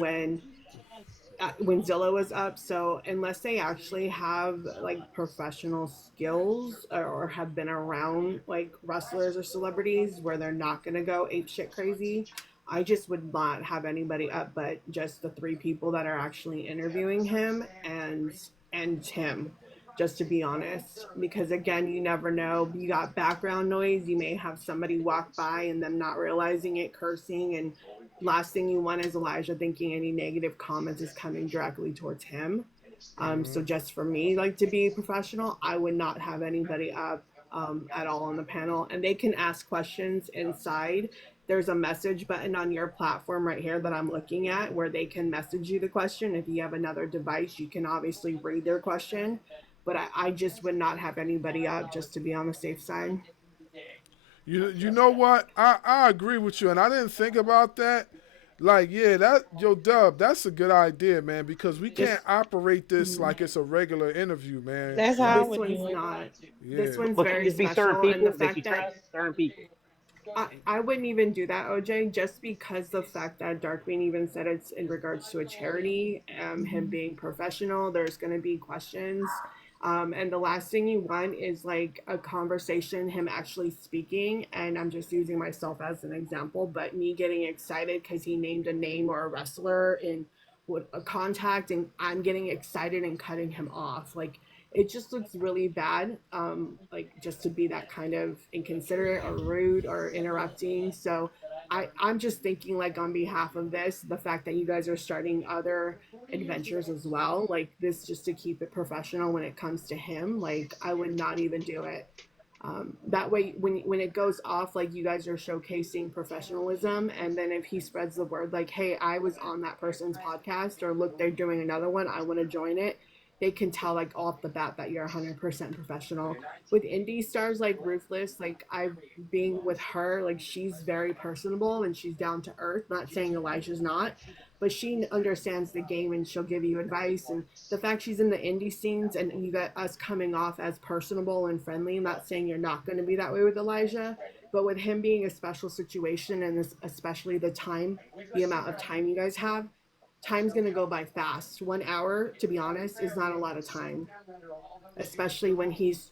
when Zilla was up. So unless they actually have like professional skills or have been around like wrestlers or celebrities where they're not gonna go ape shit crazy, I just would not have anybody up but just the three people that are actually interviewing him and him. Just to be honest, because again, you never know. You got background noise. You may have somebody walk by and them not realizing it, cursing, and last thing you want is Elijah thinking any negative comments is coming directly towards him. So just for me, like to be professional, I would not have anybody up at all on the panel, and they can ask questions inside. There's a message button on your platform right here that I'm looking at where they can message you the question. If you have another device, you can obviously read their question, but I just would not have anybody up just to be on the safe side. you know what? I agree with you, and I didn't think about that. Like, yeah, that yo Dub, that's a good idea, man, because we can't Just operate this like it's a regular interview, man. That's how I Like, this would one's do it. not. yeah, This one's But can very this be certain special, and the people that you fact that trust? Certain people. I wouldn't even do that, OJ, just because the fact that Darkwing even said it's in regards to a charity, him being professional, there's going to be questions. And the last thing you want is like a conversation, him actually speaking. And I'm just using myself as an example, but me getting excited because he named a name or a wrestler in what a contact, and I'm getting excited and cutting him off. Like, it just looks really bad, like just to be that kind of inconsiderate or rude or interrupting. So I'm just thinking like on behalf of this, the fact that you guys are starting other adventures as well, like this, just to keep it professional when it comes to him, like I would not even do it. That way, when it goes off, like you guys are showcasing professionalism, and then if he spreads the word, like, "Hey, I was on that person's podcast," or "Look, they're doing another one. I want to join it." They can tell like off the bat that you're 100% professional. With indie stars like Ruthless, like I've being with her, like she's very personable and she's down to earth. Not saying Elijah's not, but she understands the game and she'll give you advice. And the fact she's in the indie scenes and you got us coming off as personable and friendly. I'm not saying you're not going to be that way with Elijah, but with him being a special situation and this, especially the amount of time you guys have, time's going to go by fast. 1 hour, to be honest, is not a lot of time, especially when he's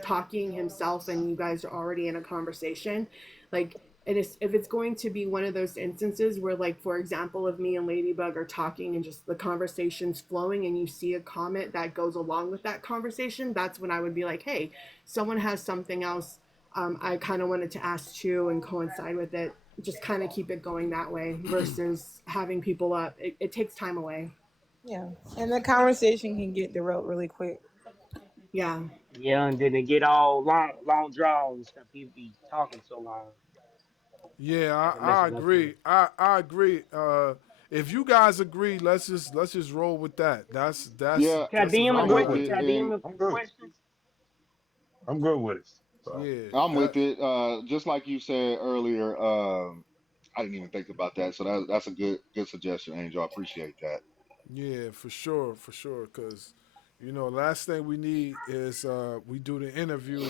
talking himself and you guys are already in a conversation. Like, and if it's going to be one of those instances where, like, for example, if me and Ladybug are talking and just the conversation's flowing and you see a comment that goes along with that conversation, that's when I would be like, hey, someone has something else, I kind of wanted to ask too and coincide with it. Just kind of keep it going that way versus having people up. It takes time away. Yeah, and the conversation can get derailed really quick. Yeah. Yeah, and then they get all long draws and stuff. People be talking so long. yeah, That'll mess I it up too. agree. I agree. If you guys agree, let's just roll with that. That's Yeah, Can I that's a DM a I'm valid good question? with Can it. I idea. DM and a I'm good. question? I'm good with it. So Yeah, I'm that with it. Just like you said earlier, I didn't even think about that. So that's a good suggestion, Angel. I appreciate that. Yeah, for sure, for sure. Cause, last thing we need is we do the interview,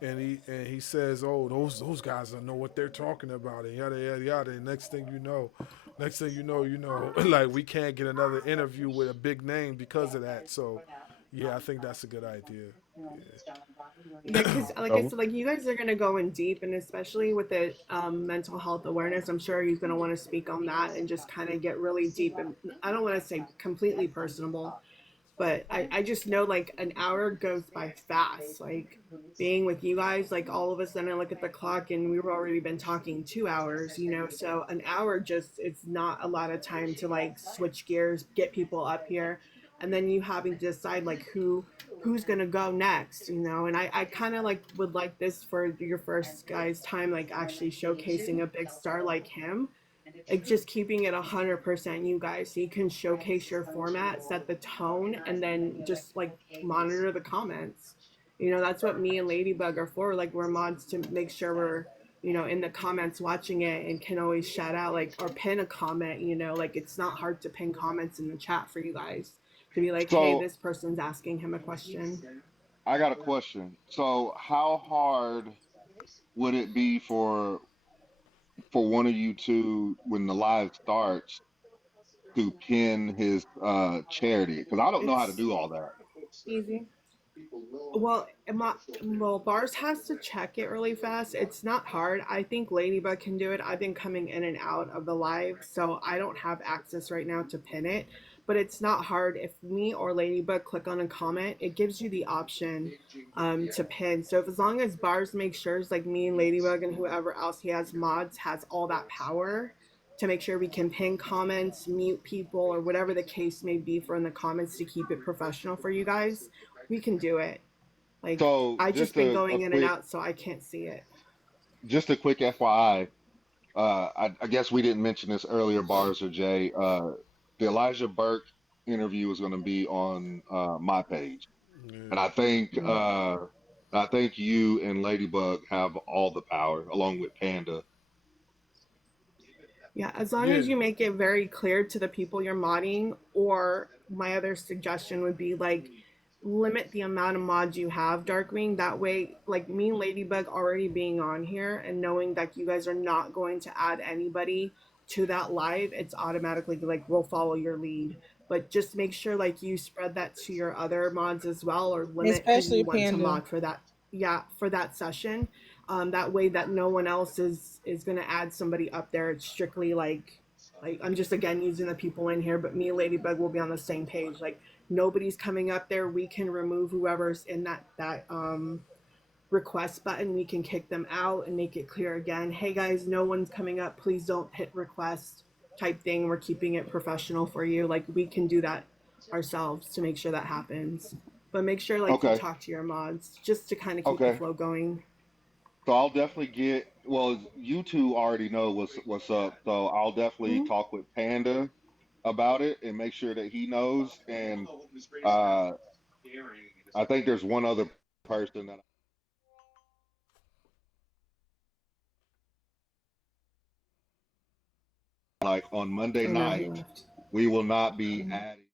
and he says, "Oh, those guys don't know what they're talking about," and yada yada yada. And next thing you know, like we can't get another interview with a big name because of that. So, yeah, I think that's a good idea. Yeah, because like I uh, said, like you guys are gonna go in deep, and especially with the mental health awareness, I'm sure he's gonna want to speak on that and just kind of get really deep. And I don't want to say completely personable, but I just know like an hour goes by fast. Like being with you guys, like all of a sudden I look at the clock and we've already been talking 2 hours, so an hour just it's not a lot of time to like switch gears, get people up here, and then you having to decide like who's gonna go next, and I kind of like would like this for your first guys time, like actually showcasing a big star like him, like just keeping it 100% you guys, so you can showcase your format, set the tone, and then just like monitor the comments. That's what me and Ladybug are for. Like we're mods to make sure we're in the comments watching it and can always shout out like or pin a comment. Like it's not hard to pin comments in the chat for you guys to be like, hey, So this person's asking him a question. I got a question. So how hard would it be for for one of you two, when the live starts, to pin his charity, because I don't know how to It's do all that. easy. Well, Bars has to check it really fast. It's not hard. I think Ladybug can do it. I've been coming in and out of the live, so I don't have access right now to pin it. But it's not hard. If me or Ladybug click on a comment, it gives you the option to pin. So if, as long as Bars makes sure, it's like me and Ladybug and whoever else he has mods has all that power to make sure we can pin comments, mute people, or whatever the case may be for in the comments to keep it professional for you guys, we can do it. Like, So I just been going in and out, so I can't see it. just a quick FYI. I guess we didn't mention this earlier, Bars or Jay. The Elijah Burke interview is going to be on my page, and I think you and Ladybug have all the power, along with Panda. Yeah, as long Yeah. as you make it very clear to the people you're modding, or my other suggestion would be like limit the amount of mods you have, Darkwing. That way, like me and Ladybug already being on here and knowing that you guys are not going to add anybody to that live, it's automatically like we'll follow your lead. But just make sure like you spread that to your other mods as well, or limit who Especially you want to Panda. mod for that. Yeah, for that session. That way that no one else is going to add somebody up there. It's strictly like I'm just again using the people in here, but me and Ladybug will be on the same page. Like nobody's coming up there. We can remove whoever's in that request button. We can kick them out and make it clear again, hey guys, no one's coming up, please don't hit request type thing. We're keeping it professional for you. Like we can do that ourselves to make sure that happens. But make sure like you Okay, talk to your mods just to kind of keep the okay. flow going. So I'll definitely get. Well, you two already know what's up, so I'll definitely Mm-hmm. talk with Panda about it and make sure that he knows. And uh, I think there's one other person that like on Monday Oh no, he night left. we will not be adding